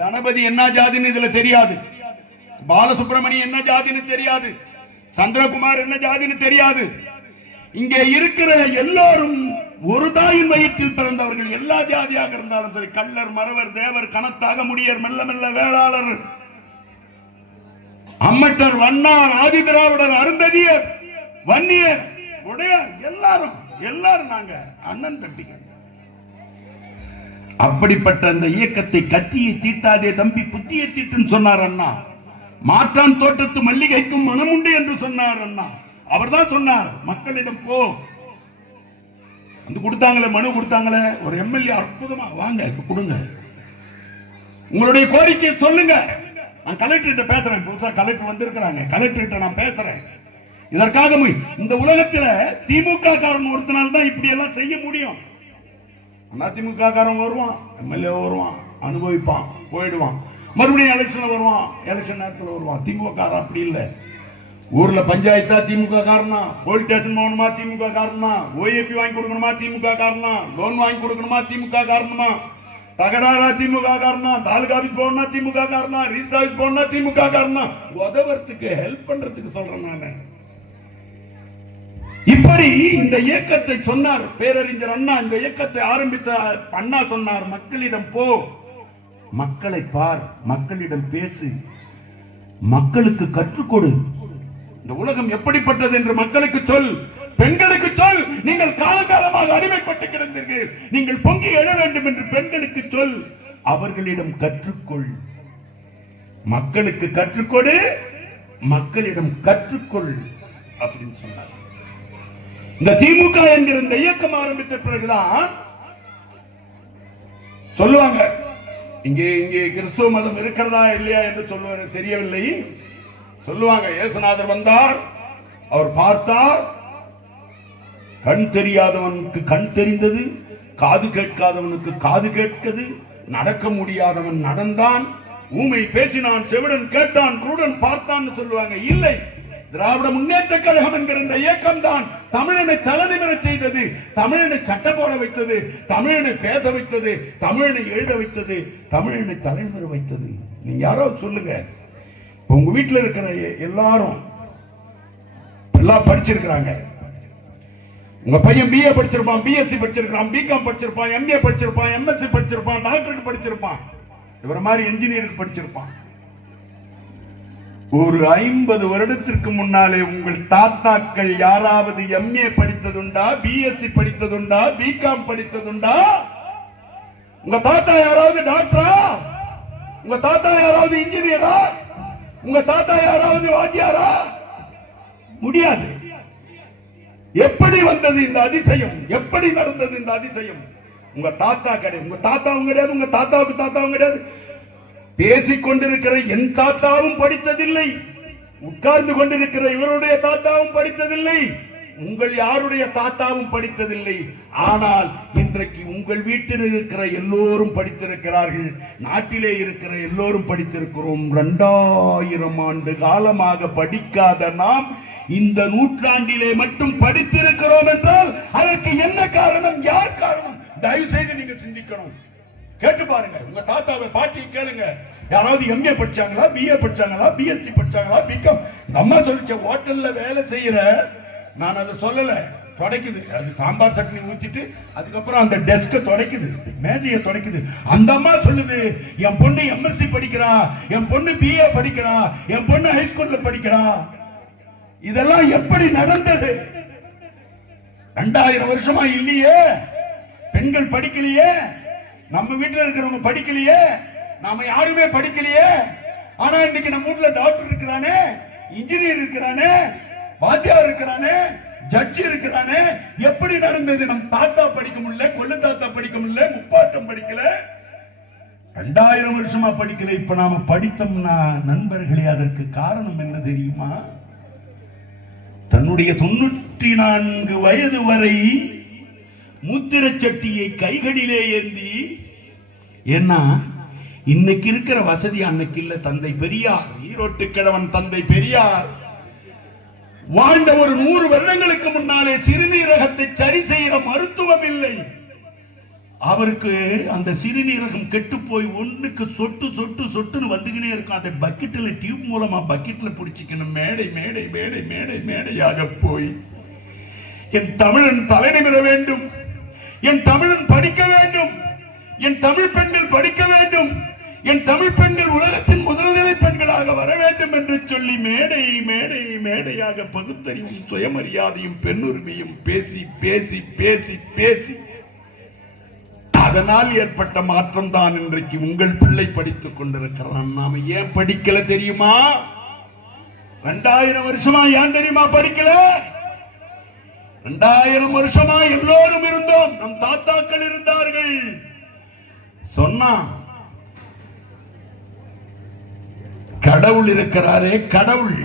தனபதி என்ன ஜாதின்னு இதுல தெரியாது, பாலசுப்ரமணியம் என்ன ஜாதின்னு தெரியாது, சந்திரகுமார் என்ன ஜாதின்னு தெரியாது. இங்கே இருக்கிற எல்லாரும் ஒரு தாயின் வயிற்றில் பிறந்தவர்கள் எல்லா ஜாதியாக இருந்தாலும் சரி, கள்ளர், மறவர், தேவர், கணத்தாக, முடியர், மெல்ல மெல்ல வேளாளர், அம்மட்டர், வண்ணார், ஆதி திராவிடர், அருந்ததியர், வன்னியர், உடையார், எல்லாரும் நாங்க அண்ணன் தம்பிகள். அப்படிப்பட்ட அந்த இயக்கத்தை கத்தியை தீட்டாதே தம்பி புத்தியை தீட்டுன்னு சொன்னார் அண்ணா. மாற்றான் தோட்டத்து மல்லிகைக்கும் மனமுண்டு என்று சொன்னார் அண்ணா. அவர் தான் சொன்னார், மக்களிடம் போ. வந்து கொடுத்தாங்களே, மனு கொடுத்தாங்களே, ஒரு எம்எல்ஏ அற்புதமா வாங்க கொடுங்க, உங்களுடைய கோரிக்கையை சொல்லுங்க. நான் கலெக்டர்கிட்ட பேசுறேன், புதுசா கலெக்டர் வந்திருக்கிறாங்க, கலெக்டர்கிட்ட நான் பேசுறேன். இதற்காக இந்த உலகத்தில் திமுக காரன் ஒருத்தனால் தான் இப்படி எல்லாம் செய்ய முடியும். அதிமுக காரன் வருவான், எம்எல்ஏ வருவான், அனுபவிப்பான், போயிடுவான், மறுபடியும் எலெக்ஷன் வருவான், எலெக்ஷன் நேரத்தில் வருவான். திமுக காரன் அப்படி இல்லை. ஊர்ல பஞ்சாயத்தா திமுக காரணா, போலீஸ் ஸ்டேஷன் போகணுமா திமுக காரணமா, ஓஏபி வாங்கி கொடுக்கணுமா திமுக காரணமா, லோன் வாங்கி கொடுக்கணுமா திமுக காரணமா, தகராறா திமுக காரணமா, தாலுகா ஆபீஸ் போகணும்னா திமுக காரணமா, ரிஜிஸ்டர் ஆபீஸ் போகணும்னா திமுக காரணமா, உதவறதுக்கு ஹெல்ப் பண்றதுக்கு சொல்றேன் நான். இப்படி இந்த இயக்கத்தை சொன்னார் பேரறிஞர் அண்ணா. இந்த இயக்கத்தை ஆரம்பித்த அண்ணா சொன்னார், மக்களிடம் போ, மக்களை பார், மக்களிடம் பேசு, மக்களுக்கு கற்றுக் கொடு, இந்த உலகம் எப்படிப்பட்டது என்று மக்களுக்கு சொல், பெண்களுக்கு சொல். நீங்கள் காலகாலமாக அடிமைப்பட்டு கிடந்தீர்கள், நீங்கள் பொங்கி எழ வேண்டும் என்று பெண்களுக்கு சொல், அவர்களிடம் கற்றுக்கொள், மக்களுக்கு கற்றுக்கொடு, மக்களிடம் கற்றுக்கொள் அப்படின்னு சொன்னார். இந்த திமுக என்கிற இந்த இயக்கம் ஆரம்பித்த பிறகுதான் சொல்லுவாங்க, இங்கே கிறிஸ்துவ மதம் இருக்கிறதா இல்லையா என்று சொல்லுவாங்க, தெரியவில்லை. சொல்லுவாங்க, இயேசுநாதர் வந்தார், அவர் பார்த்தார், கண் தெரியாதவனுக்கு கண் தெரிந்தது, காது கேட்காதவனுக்கு காது கேட்கது, நடக்க முடியாதவன் நடந்தான், ஊமை பேசினான், செவிடன் கேட்டான், குருடன் பார்த்தான் சொல்லுவாங்க. இல்லை, திராவிட முன்னேற்ற கழகம் என்கிற இந்த இயக்கம் தான் தமிழனை தலைநிமிர செய்தது, தமிழனை சட்ட போட வைத்தது, தமிழனை பேச வைத்தது, தமிழனை எழுத வைத்தது, தமிழனை தலைநிமிர வைத்தது. நீங்க யாரோ சொல்லுங்க, உங்க வீட்டில் இருக்கிற எல்லாரும் எல்லாம் படிச்சிருக்கிறாங்க. உங்க பையன் பிஏ படிச்சிருப்பான், பிஎஸ்சி படிச்சிருக்கான், பிகாம் படிச்சிருப்பான், எம்ஏ படிச்சிருப்பான், எம்எஸ்சி படிச்சிருப்பான், டாக்டருக்கு படிச்சிருப்பான், இவர மாதிரி இன்ஜினியருக்கு படிச்சிருப்பான். ஒரு 50 வருடத்திற்கு முன்னாலே உங்கள் தாத்தாக்கள் யாராவது எம்ஏ படித்ததுண்டா, பிஎஸ்சி படித்ததுண்டா, பிகாம் படித்ததுண்டா? உங்க தாத்தா யாராவது டாக்டரா? உங்க தாத்தா யாராவது இன்ஜினியரா? உங்க தாத்தா யாராவது வாத்தியாரா? முடியாது. எப்படி வந்தது இந்த அதிசயம்? எப்படி நடந்தது இந்த அதிசயம்? உங்க தாத்தா கிடையாது, உங்க தாத்தாவும் கிடையாது, உங்க தாத்தாவுக்கு தாத்தாவும் கிடையாது. பேசிக் கொண்டிருக்கிற என் தாத்தாவும் படித்ததில்லை, உட்கார்ந்து கொண்டிருக்கிற இவருடைய தாத்தாவும் படித்ததில்லை, உங்கள் யாருடைய தாத்தாவும் படித்ததில்லை. ஆனால் இன்றைக்கு உங்கள் வீட்டில் இருக்கிற எல்லோரும் படித்திருக்கிறார்கள், நாட்டிலே இருக்கிற எல்லோரும் படித்திருக்கிறோம். 2000 ஆண்டு காலமாக படிக்காத நாம் இந்த நூற்றாண்டிலே மட்டும் படித்திருக்கிறோம் என்றால் அதற்கு என்ன காரணம்? யார் காரணம்? தயவு செய்து நீங்க சிந்திக்கணும். கேட்டு பாருங்க, உங்க தாத்தாவை பாட்டி கேளுங்க, யாராவது எம்ஏ படிச்சாங்களா, பிஏ படிச்சாங்களா, பிஎஸ்சி படிச்சாங்களா, பிகாம்? அம்மா சொல்லிச்ச ஹோட்டல்ல வேலை செய்யற, நான் அதை சொல்லல, துடைக்குது, அது சாம்பார் சட்னி ஊத்திட்டு அதுக்கப்புறம் அந்த டெஸ்க துடைக்குது, மேஜையை துடைக்குது. அந்த அம்மா சொல்லுது, என் பொண்ணு எம்எஸ்சி படிக்கிறா, என் பொண்ணு பிஏ படிக்கிறா, என் பொண்ணு ஹைஸ்கூல்ல படிக்கிறா. இதெல்லாம் எப்படி நடந்தது? 2000 வருஷமா இல்லையே. பெண்கள் படிக்கலையே, நம்ம வீட்டுல இருக்கிறவங்க படிக்கலையே, நாம யாருமே படிக்கலையே. ஆனா இன்னைக்கு நம்ம வீட்டுல டாக்டர் இருக்கிறானே, இன்ஜினியர் இருக்கிறானே, வாத்தியார் இருக்கிறானே, ஜட்ஜி இருக்கிறானே. எப்படி நடந்தது? நம் தாத்தா படிக்க முடியல, கொள்ளு தாத்தா படிக்க முடியல, முப்பாட்டம் படிக்கல, 2000 வருஷமா படிக்கல. இப்ப நாம படித்தோம்னா நண்பர்களே, அதற்கு காரணம் என்ன தெரியுமா? தன்னுடைய 94 வயது வரை மூத்திர சட்டியை கைகளிலே ஏந்தி, ஏன்னா இன்னைக்கு இருக்கிற வசதி அன்னைக்கு இல்ல. தந்தை பெரியார், ஈரோட்டு கிழவன் தந்தை பெரியார் வாழ்ந்த ஒரு 100 வருடங்களுக்கு முன்னாலே சிறுநீரகத்தை சரி செய்கிற மருத்துவம் இல்லை. அவருக்கு அந்த சிறுநீரகம் கெட்டு போய் ஒண்ணுக்கு சொட்டு சொட்டு சொட்டுன்னு வந்துகினே இருக்கும். அதை பக்கெட்ல டியூப் மூலமா பக்கெட்ல பிடிச்சிக்கணும். மேடை மேடை மேடை மேடை மேடையாக போய் என் தமிழன் தலைநிமிர வேண்டும், என் தமிழன் படிக்க வேண்டும், என் தமிழ் பெண்கள் படிக்க வேண்டும், என் தமிழ் பெண்கள் உலகத்தின் முதல்நிலை பெண்களாக வர வேண்டும் என்று சொல்லி மேடை மேடை மேடையாக பகுத்தறிவும் சுயமரியாதையும் பெண்ணுரிமையும் பேசி பேசி பேசி பேசி அதனால் ஏற்பட்ட மாற்றம் தான் இன்றைக்கு உங்கள் பிள்ளை படித்துக் கொண்டிருக்கிறான். நாம ஏன் படிக்கல தெரியுமா? 2000 வருஷமா ஏன் தெரியுமா படிக்கல? 2000 வருஷமா எல்லோரும் இருந்தோம், நம் தாத்தாக்கள் இருந்தார்கள். சொன்னா கடவுள் இருக்கிறாரே, கடவுள்,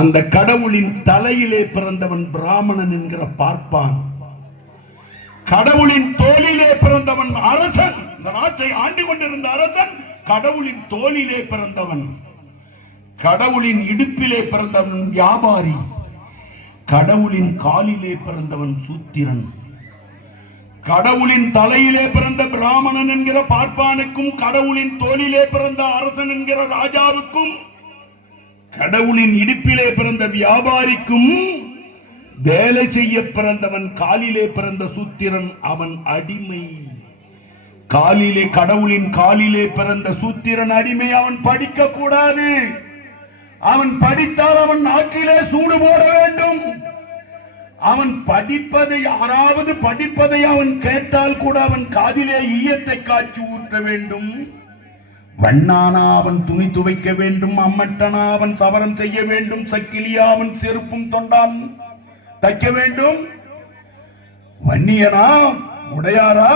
அந்த கடவுளின் தலையிலே பிறந்தவன் பிராமணன் என்கிற பார்ப்பான். கடவுளின் தோளிலே பிறந்தவன் அரசன், இந்த நாட்டை ஆண்டு கொண்டிருந்த அரசன் கடவுளின் தோளிலே பிறந்தவன். கடவுளின் இடுப்பிலே பிறந்தவன் வியாபாரி, கடவுளின் காலிலே பிறந்தவன் சூத்திரன். கடவுளின் தலையிலே பிறந்த பிராமணன் என்கிற பார்ப்பானுக்கும் கடவுளின் தோளிலே பிறந்த அரசன் என்கிற ராஜாவுக்கும் கடவுளின் இடுப்பிலே பிறந்த வியாபாரிக்கும் வேலை செய்ய பிறந்தவன் காலிலே பிறந்த சூத்திரன் அவன் அடிமை. காலிலே கடவுளின் காலிலே பிறந்த சூத்திரன் அடிமை. அவன் படிக்க கூடாது. அவன் படித்தால் அவன் நாக்கிலே சூடு போட வேண்டும். அவன் படிப்பதை யாராவது படிப்பதை அவன் கேட்டால் கூட அவன் காதிலே ஈயத்தை காய்ச்சி ஊற்ற வேண்டும். வண்ணானா அவன் துணி துவைக்க வேண்டும், அம்மட்டனா அவன் சவரம் செய்ய வேண்டும், சக்கிலியா அவன் செருப்பும் தொண்டான் தைக்க வேண்டும், வன்னியனா உடையாரா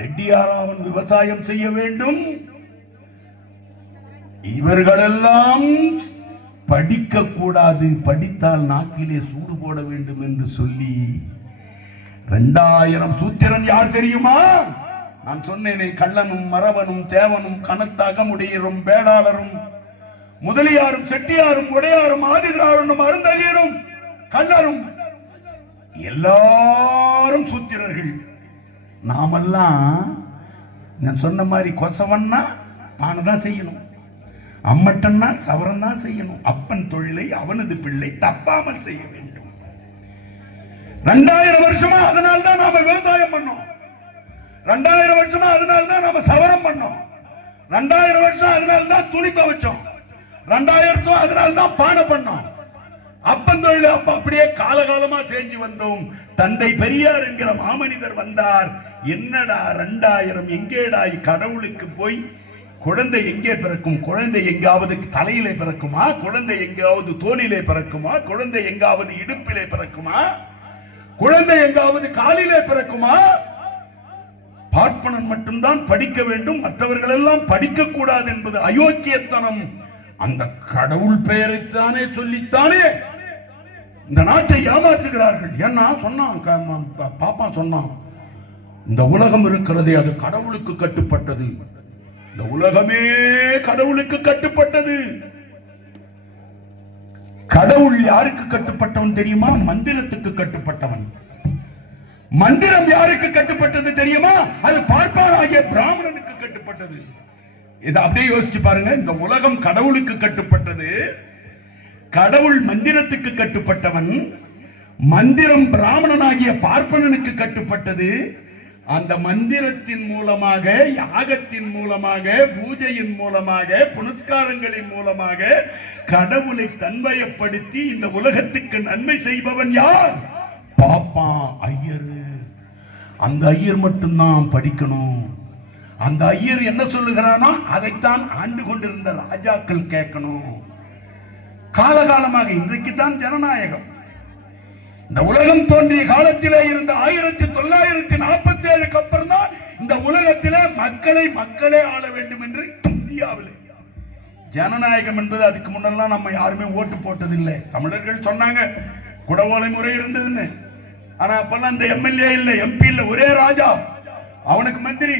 ரெட்டியாரா அவன் விவசாயம் செய்ய வேண்டும். இவர்களெல்லாம் படிக்க கூடாது, படித்தால் நாக்கிலே சூடு போட வேண்டும் என்று சொல்லி 2000 சூத்திரன் யார் தெரியுமா? நான் சொன்னேனே, கள்ளனும் மறவனும் தேவனும் கனத்த அகமுடையரும் வேளாளரும் முதலியாரும் செட்டியாரும் உடையாரும் ஆதிதிராவிடனும் அருந்ததியரும் கள்ளரும் எல்லாரும் சூத்திரர்கள். நாமெல்லாம் நான் சொன்ன மாதிரி கொசவன்னா பானதான் செய்யணும், அம்மட்டன்னா சவரம் தான் செய்யணும். அப்பன் தொழிலை அவனது பிள்ளை தப்பாமல் செய்ய வேண்டும். 2000 வருஷமா அதனால்தான் நாம விவசாயம் பண்ணோம். 2000 வருஷமா அதனால்தான் நாம சவரம் பண்ணோம். 2000 வருஷம் அதனால்தான் துணி துவைச்சோம். 2000 வருஷம் அதனால்தான் பானை பண்ணோம். அப்பன் தொழில் அப்ப அப்படியே காலகாலமா செஞ்சு வந்தோம். தந்தை பெரியார் என்கிற மாமனிதர் வந்தார். என்னடா 2000 எங்கேடா? கடவுளுக்கு போய் குழந்தை எங்கே பிறக்கும்? குழந்தை எங்காவது தலையிலே பிறக்குமா? குழந்தை எங்காவது தோளிலே பிறக்குமா? குழந்தை எங்காவது இடுப்பிலே பிறக்குமா? குழந்தை எங்காவது காலிலே பிறக்குமா? பார்ப்பனன் மட்டும்தான் படிக்க வேண்டும், மற்றவர்கள் எல்லாம் படிக்க கூடாது என்பது அயோக்கியத்தனம். அந்த கடவுள் பெயரைத்தானே சொல்லித்தானே இந்த நாட்டை ஏமாற்றுகிறார்கள். ஏன்னா சொன்னான், பாப்பா சொன்னான், இந்த உலகம் இருக்கிறதே அது கடவுளுக்கு கட்டுப்பட்டது. இந்த உலகமே கடவுளுக்கு கட்டுப்பட்டது. கடவுள் யாருக்கு கட்டுப்பட்டவன் தெரியுமா? மந்திரத்துக்கு கட்டுப்பட்டவன். மந்திரம் யாருக்கு கட்டுப்பட்டது தெரியுமா? அது பார்ப்பானாகிய பிராமணனுக்கு கட்டுப்பட்டது. இதை அப்படியே யோசிச்சு பாருங்க. இந்த உலகம் கடவுளுக்கு கட்டுப்பட்டது, கடவுள் மந்திரத்துக்கு கட்டுப்பட்டவன், மந்திரம் பிராமணனாகிய பார்ப்பனனுக்கு கட்டுப்பட்டது. அந்த மந்திரத்தின் மூலமாக, யாகத்தின் மூலமாக, பூஜையின் மூலமாக, புனஸ்காரங்களின் மூலமாக கடவுளை தன்மையப்படுத்தி இந்த உலகத்துக்கு நன்மை செய்பவன் யார்? பாப்பா ஐயர். அந்த ஐயர் மட்டும்தான் படிக்கணும். அந்த ஐயர் என்ன சொல்லுகிறானோ அதைத்தான் ஆண்டு கொண்டிருந்த ராஜாக்கள் கேட்கணும். காலகாலமாக இன்றைக்கு தான் ஜனநாயகம். இந்த உலகம் தோன்றிய காலத்திலே இருந்த 1947 அப்புறம் தான் இந்த உலகத்திலே மக்களே ஆள வேண்டும் என்று இந்தியாவில் ஜனநாயகம் என்பது. அதுக்கு முன்னெல்லாம் நம்ம யாருமே ஓட்டு போட்டதில்லை. தமிழர்கள் சொன்னாங்க குடவோலை முறை இருந்ததுன்னு. ஆனா அப்பெல்லாம் இந்த எம்எல்ஏ இல்ல, எம்பி இல்ல, ஒரே ராஜா. அவனுக்கு மந்திரி.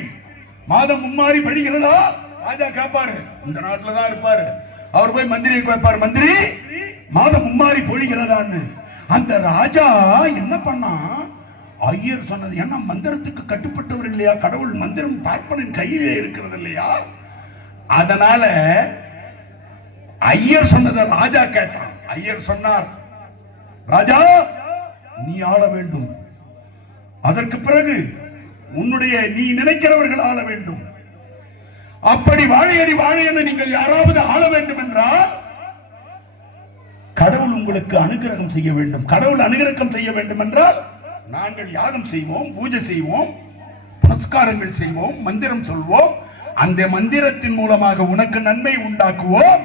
மாதம் மும்மாறி படிக்கிறதா? ராஜா கேட்பாரு, இந்த நாட்டுல தான் இருப்பாரு. அவர் போய் மந்திரியை கேட்பாரு, மந்திரி மாதம் மும்மாறி பொழிகிறதான்னு. அந்த ராஜா என்ன பண்ணா, ஐயர் சொன்னது, ஏன்னா மந்திரத்துக்கு கட்டுப்பட்டவர் இல்லையா, கடவுள் மந்திரம் பார்ப்பனின் கையிலே இருக்கிறது இல்லையா, அதனால ஐயர் சொன்னதை ராஜா கேட்டான். ஐயர் சொன்னார், ராஜா நீ ஆள வேண்டும். அதற்கு பிறகு உன்னுடைய நீ நினைக்கிறவர்கள் ஆள வேண்டும். அப்படி வாழையடி வாழையென நீங்கள் யாராவது ஆள வேண்டும் என்றால் கடவுள் உங்களுக்கு அனுகிரகம் செய்ய வேண்டும். கடவுள் அனுகிரகம் செய்ய வேண்டும் என்றால் நாங்கள் யாகம் செய்வோம், பூஜை செய்வோம், புனஸ்காரங்கள் செய்வோம், மந்திரம் சொல்வோம். அந்த மந்திரத்தின் மூலமாக உனக்கு நன்மை உண்டாக்குவோம்.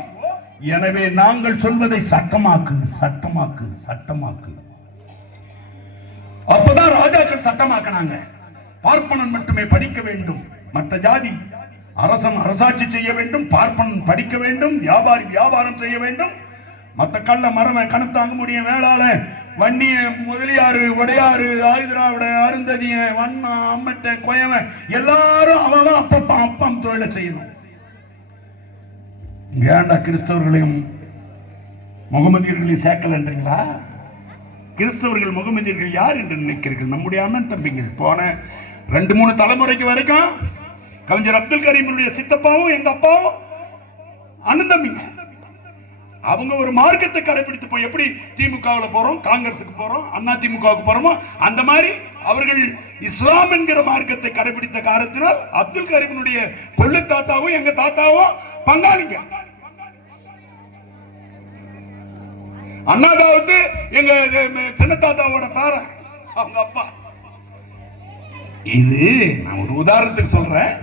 எனவே நாங்கள் சொல்வதை சட்டமாக்கு, சட்டமாக்கு, சட்டமாக்கு. அப்பதான் ராஜாக்கள் சட்டமாக்கினாங்க. பார்ப்பனன் மட்டுமே படிக்க வேண்டும், மற்ற ஜாதி அரசன் அரசாட்சி செய்ய வேண்டும், பார்ப்பனன் படிக்க வேண்டும், வியாபாரி வியாபாரம் செய்ய வேண்டும். மற்ற கள்ள மரம கணத்தாங்க முடியும் வேளாள வண்டிய முதலியாறு உடையாறு ஆயுதராவிட அருந்ததிய வண்ணா அம்மட்ட கோயவன் எல்லாரும் அவன் அப்பப்பா அப்பம் தொழிலை செய்யணும். ஏண்டா கிறிஸ்தவர்களையும் முகமதியர்களையும் சேர்க்கலன்றீங்களா? கிறிஸ்தவர்கள் முகமதியர்கள் யார் என்று நினைக்கிறீர்கள்? நம்முடைய அண்ணன் தம்பிங்கள். போன 2-3 தலைமுறைக்கு வரைக்கும் கவிஞர் அப்துல் கரீமுடைய சித்தப்பாவும் எங்க அப்பாவும் அண்ணன் தம்பிங்க. அவங்க ஒரு மார்க்கத்தை கடைபிடித்து போய் எப்படி திமுகவில் போறோம், காங்கிரசுக்கு போறோம், அண்ணா திமுகவுக்கு போறோமோ அந்த மாதிரி அவர்கள் இஸ்லாம் என்கிற மார்க்கத்தை கடைபிடித்த காரணத்தினால் அப்துல் கரீமுடைய கொள்ளு தாத்தாவும் எங்க தாத்தாவும் பங்காளிங்க. அண்ணாதாவது எங்க சின்ன தாத்தாவோட பேரன், அவங்க அப்பா. இது நான் ஒரு உதாரணத்துக்கு சொல்றேன்.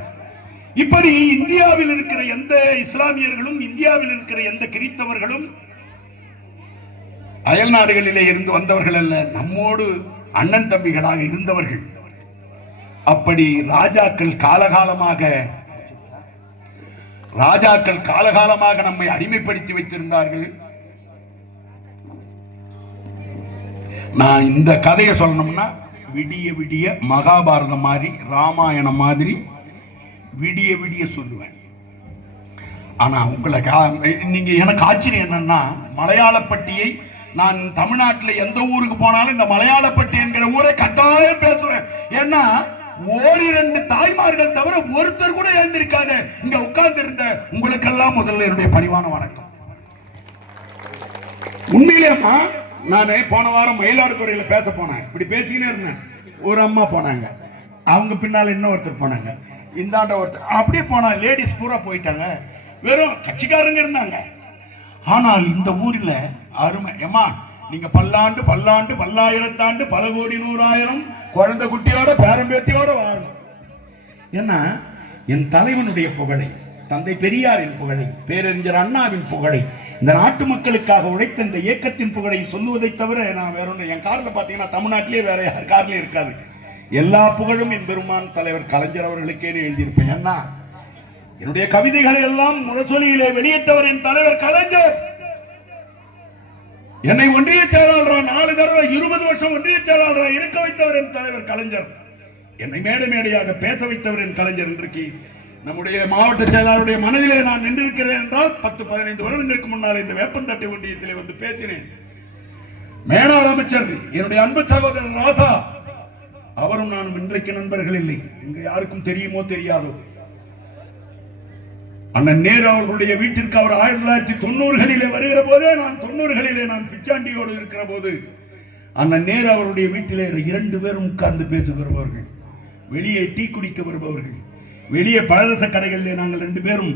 இப்படி இந்தியாவில் இருக்கிற எந்த இஸ்லாமியர்களும், இந்தியாவில் இருக்கிற எந்த கிறிஸ்தவர்களும் அயல் நாடுகளிலே இருந்து வந்தவர்கள் அல்ல, நம்மோடு அண்ணன் தம்பிகளாக இருந்தவர்கள். அப்படி ராஜாக்கள் காலகாலமாக நம்மை அடிமைப்படுத்தி வைத்திருந்தார்கள். நான் இந்த கதையை சொல்லணும்னா விடிய விடிய மகாபாரதம் மாதிரி, ராமாயணம் மாதிரி விடிய விடிய சொல்லுவேன். ஆனா உங்களுக்கு நீங்க எனக்கு ஆச்சரியம் என்னன்னா, மலையாளப்பட்டியை நான் தமிழ்நாட்டில் எந்த ஊருக்கு போனாலும் இந்த மலையாளப்பட்டி என்கிற ஊரை கட்டாயம் பேசுவேன். ஏன்னா 1-2 தாய்மார்கள் தவிர ஒருத்தர் கூட எழுந்திருக்காது. இங்க உட்கார்ந்து இருந்த உங்களுக்கெல்லாம் முதல்ல என்னுடைய பணிவான வணக்கம். உண்மையிலேமா நானே போன வாரம் மயிலாடுதுறையில பேச போனேன். இப்படி பேசிக்கினே இருந்தேன். ஒரு அம்மா போனாங்க, அவங்க பின்னால இன்னொருத்தர் போனாங்க, இந்தாண்ட ஒருத்தர், அப்படியே போனா லேடிஸ் பூரா போயிட்டாங்க. வெறும் கட்சிக்காரங்க இருந்தாங்க. ஆனால் இந்த ஊரில் அருமை ஏமா, நீங்க பல்லாண்டு பல்லாண்டு பல்லாயிரத்தாண்டு பல கோடி 100,000 குழந்தை குட்டியோட பேரம்பேத்தியோட வாழணும். ஏன்னா என் தலைவனுடைய புகழை, தந்தை பெரியாரின் புகழை, பேரறிஞர் அண்ணாவின் புகழை, இந்த நாட்டு மக்களுக்காக உழைத்த இந்த இயக்கத்தின் புகழை சொல்லுவதை தவிர நான் வேற ஒன்று, என் காரில் பார்த்தீங்கன்னா தமிழ்நாட்டிலே வேற யார் கார்லயும் இருக்காது. எல்லா புகழும் என் பெருமான் தலைவர் கலைஞர் அவர்களுக்கே எழுதியிருப்பேன். ஏன்னா என்னுடைய கவிதைகளை எல்லாம் முரசொலியிலே வெளியிட்டவர் என் தலைவர் கலைஞர். என்னை ஒன்றிய செயலாளராக 4 தடவை 20 வருஷம் ஒன்றிய செயலாளராக இருக்க வைத்தவர் என் தலைவர் கலைஞர். என்னை மேடையாக பேச வைத்தவர் என் கலைஞர். இன்றைக்கு நம்முடைய மாவட்ட செயலாளருடைய மனதிலே நான் நின்றிருக்கிறேன் என்றால் 10-15 வருடங்களுக்கு முன்னால் இந்த வேப்பந்தட்டை ஒன்றியத்திலே வந்து பேசினேன். மேலாள் அமைச்சர் என்னுடைய அன்பு சகோதரர் ராசா, அவரும் நானும் இன்றைக்கு நண்பர்கள் இல்லை. இங்க யாருக்கும் தெரியுமோ தெரியாதோ, அண்ணன் நேரு அவர்களுடைய வீட்டிற்கு அவர் 1990களிலே வருகிற போதே, நான் 90களிலே நான் பிச்சாண்டியோடு இருக்கிற போது அண்ணன் நேரு அவருடைய வீட்டிலே 2 பேரும் உட்கார்ந்து பேச வருபவர்கள், வெளியே டீ குடிக்க வருபவர்கள், வெளியே பலரச கடைகளிலே நாங்கள் 2 பேரும்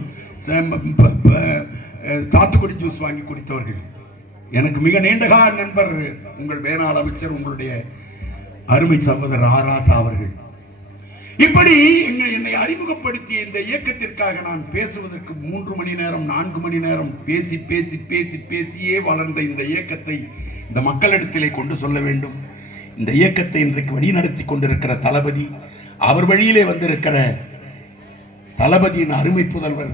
சாத்துக்குடி ஜூஸ் வாங்கி குடித்தவர்கள். எனக்கு மிக நீண்டகால நண்பர் உங்கள் மேலாள் அமைச்சர், உங்களுடைய அருமை சகோதரர் ராசா அவர்கள். இப்படி என்னை அறிமுகப்படுத்திய இந்த இயக்கத்திற்காக நான் பேசுவதற்கு 3 மணி நேரம் 4 மணி நேரம் பேசி பேசி பேசி பேசியே வளர்ந்த இந்த இயக்கத்தை இந்த மக்களிடத்திலே கொண்டு சொல்ல வேண்டும். இந்த இயக்கத்தை இன்றைக்கு வழிநடத்தி கொண்டிருக்கிற தளபதி, அவர் வழியிலே வந்திருக்கிற தளபதியின் அருமை புதல்வர்,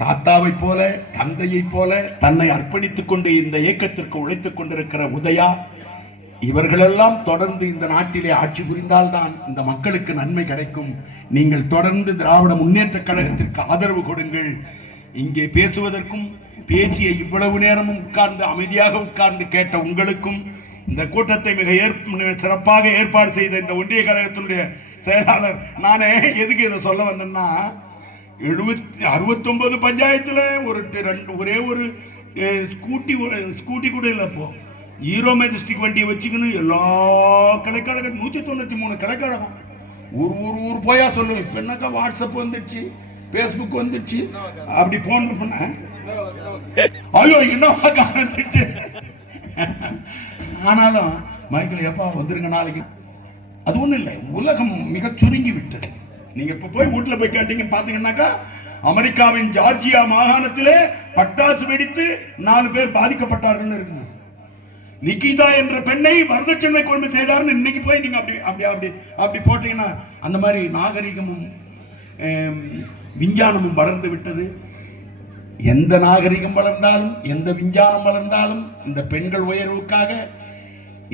தாத்தாவை போல தந்தையை போல தன்னை அர்ப்பணித்துக் கொண்டு இந்த இயக்கத்திற்கு உழைத்துக் கொண்டிருக்கிற உதயா, இவர்களெல்லாம் தொடர்ந்து இந்த நாட்டிலே ஆட்சி புரிந்தால்தான் இந்த மக்களுக்கு நன்மை கிடைக்கும். நீங்கள் தொடர்ந்து திராவிட முன்னேற்ற கழகத்திற்கு ஆதரவு கொடுங்கள். இங்கே பேசுவதற்கும் பேசிய இவ்வளவு நேரமும் உட்கார்ந்து அமைதியாக உட்கார்ந்து கேட்ட உங்களுக்கும், இந்த கூட்டத்தை மிக சிறப்பாக ஏற்பாடு செய்த இந்த ஒன்றிய கழகத்தினுடைய செயலாளர், நானே எதுக்கு இதை சொல்ல வந்தேன்னா, 69 பஞ்சாயத்துல ஒரே ஒரு ஸ்கூட்டி கூட இல்லை. இப்போ ஹீரோ மெஜஸ்டிக் வண்டியை வச்சுக்கணும் எல்லா கிளைக்கழகம் 193 கிளைக்கழகம் ஊர் போயா சொல்லு. இப்ப என்னக்கா வாட்ஸ்அப் வந்துடுச்சு, பேஸ்புக் வந்துடுச்சு, அப்படி போன் பண்ண ஐயோ இன்னும் வந்துடுச்சு. ஆனாலும் மைக்கில் எப்பா வந்துருங்க நாளைக்கு. அது ஒண்ணும் இல்லை, உலகம் மிக சுருங்கி விட்டது. நீங்க இப்ப போய் வீட்டுல போய் கேட்டீங்க பாத்தீங்கன்னாக்கா அமெரிக்காவின் ஜார்ஜியா மாகாணத்திலே பட்டாசு வெடித்து 4 பேர் பாதிக்கப்பட்டார்கள் இருக்குது. நிகிதா என்ற பெண்ணை வரதட்சணை கொள்கை செய்தார்னு இன்னைக்கு போய் நீங்க அப்படி அப்படி அப்படி அப்படி போட்டீங்கன்னா அந்த மாதிரி நாகரிகமும் விஞ்ஞானமும் வளர்ந்து விட்டது. எந்த நாகரிகம் வளர்ந்தாலும் எந்த விஞ்ஞானம் வளர்ந்தாலும் இந்த பெண்கள் உயர்வுக்காக,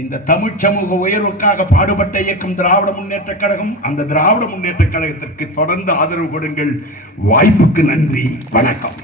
இந்த தமிழ் சமூக உயர்வுக்காக பாடுபட்ட இயக்கம் திராவிட முன்னேற்ற கழகம். அந்த திராவிட முன்னேற்ற கழகத்திற்கு தொடர்ந்து ஆதரவு கொடுங்கள். வாய்ப்புக்கு நன்றி, வணக்கம்.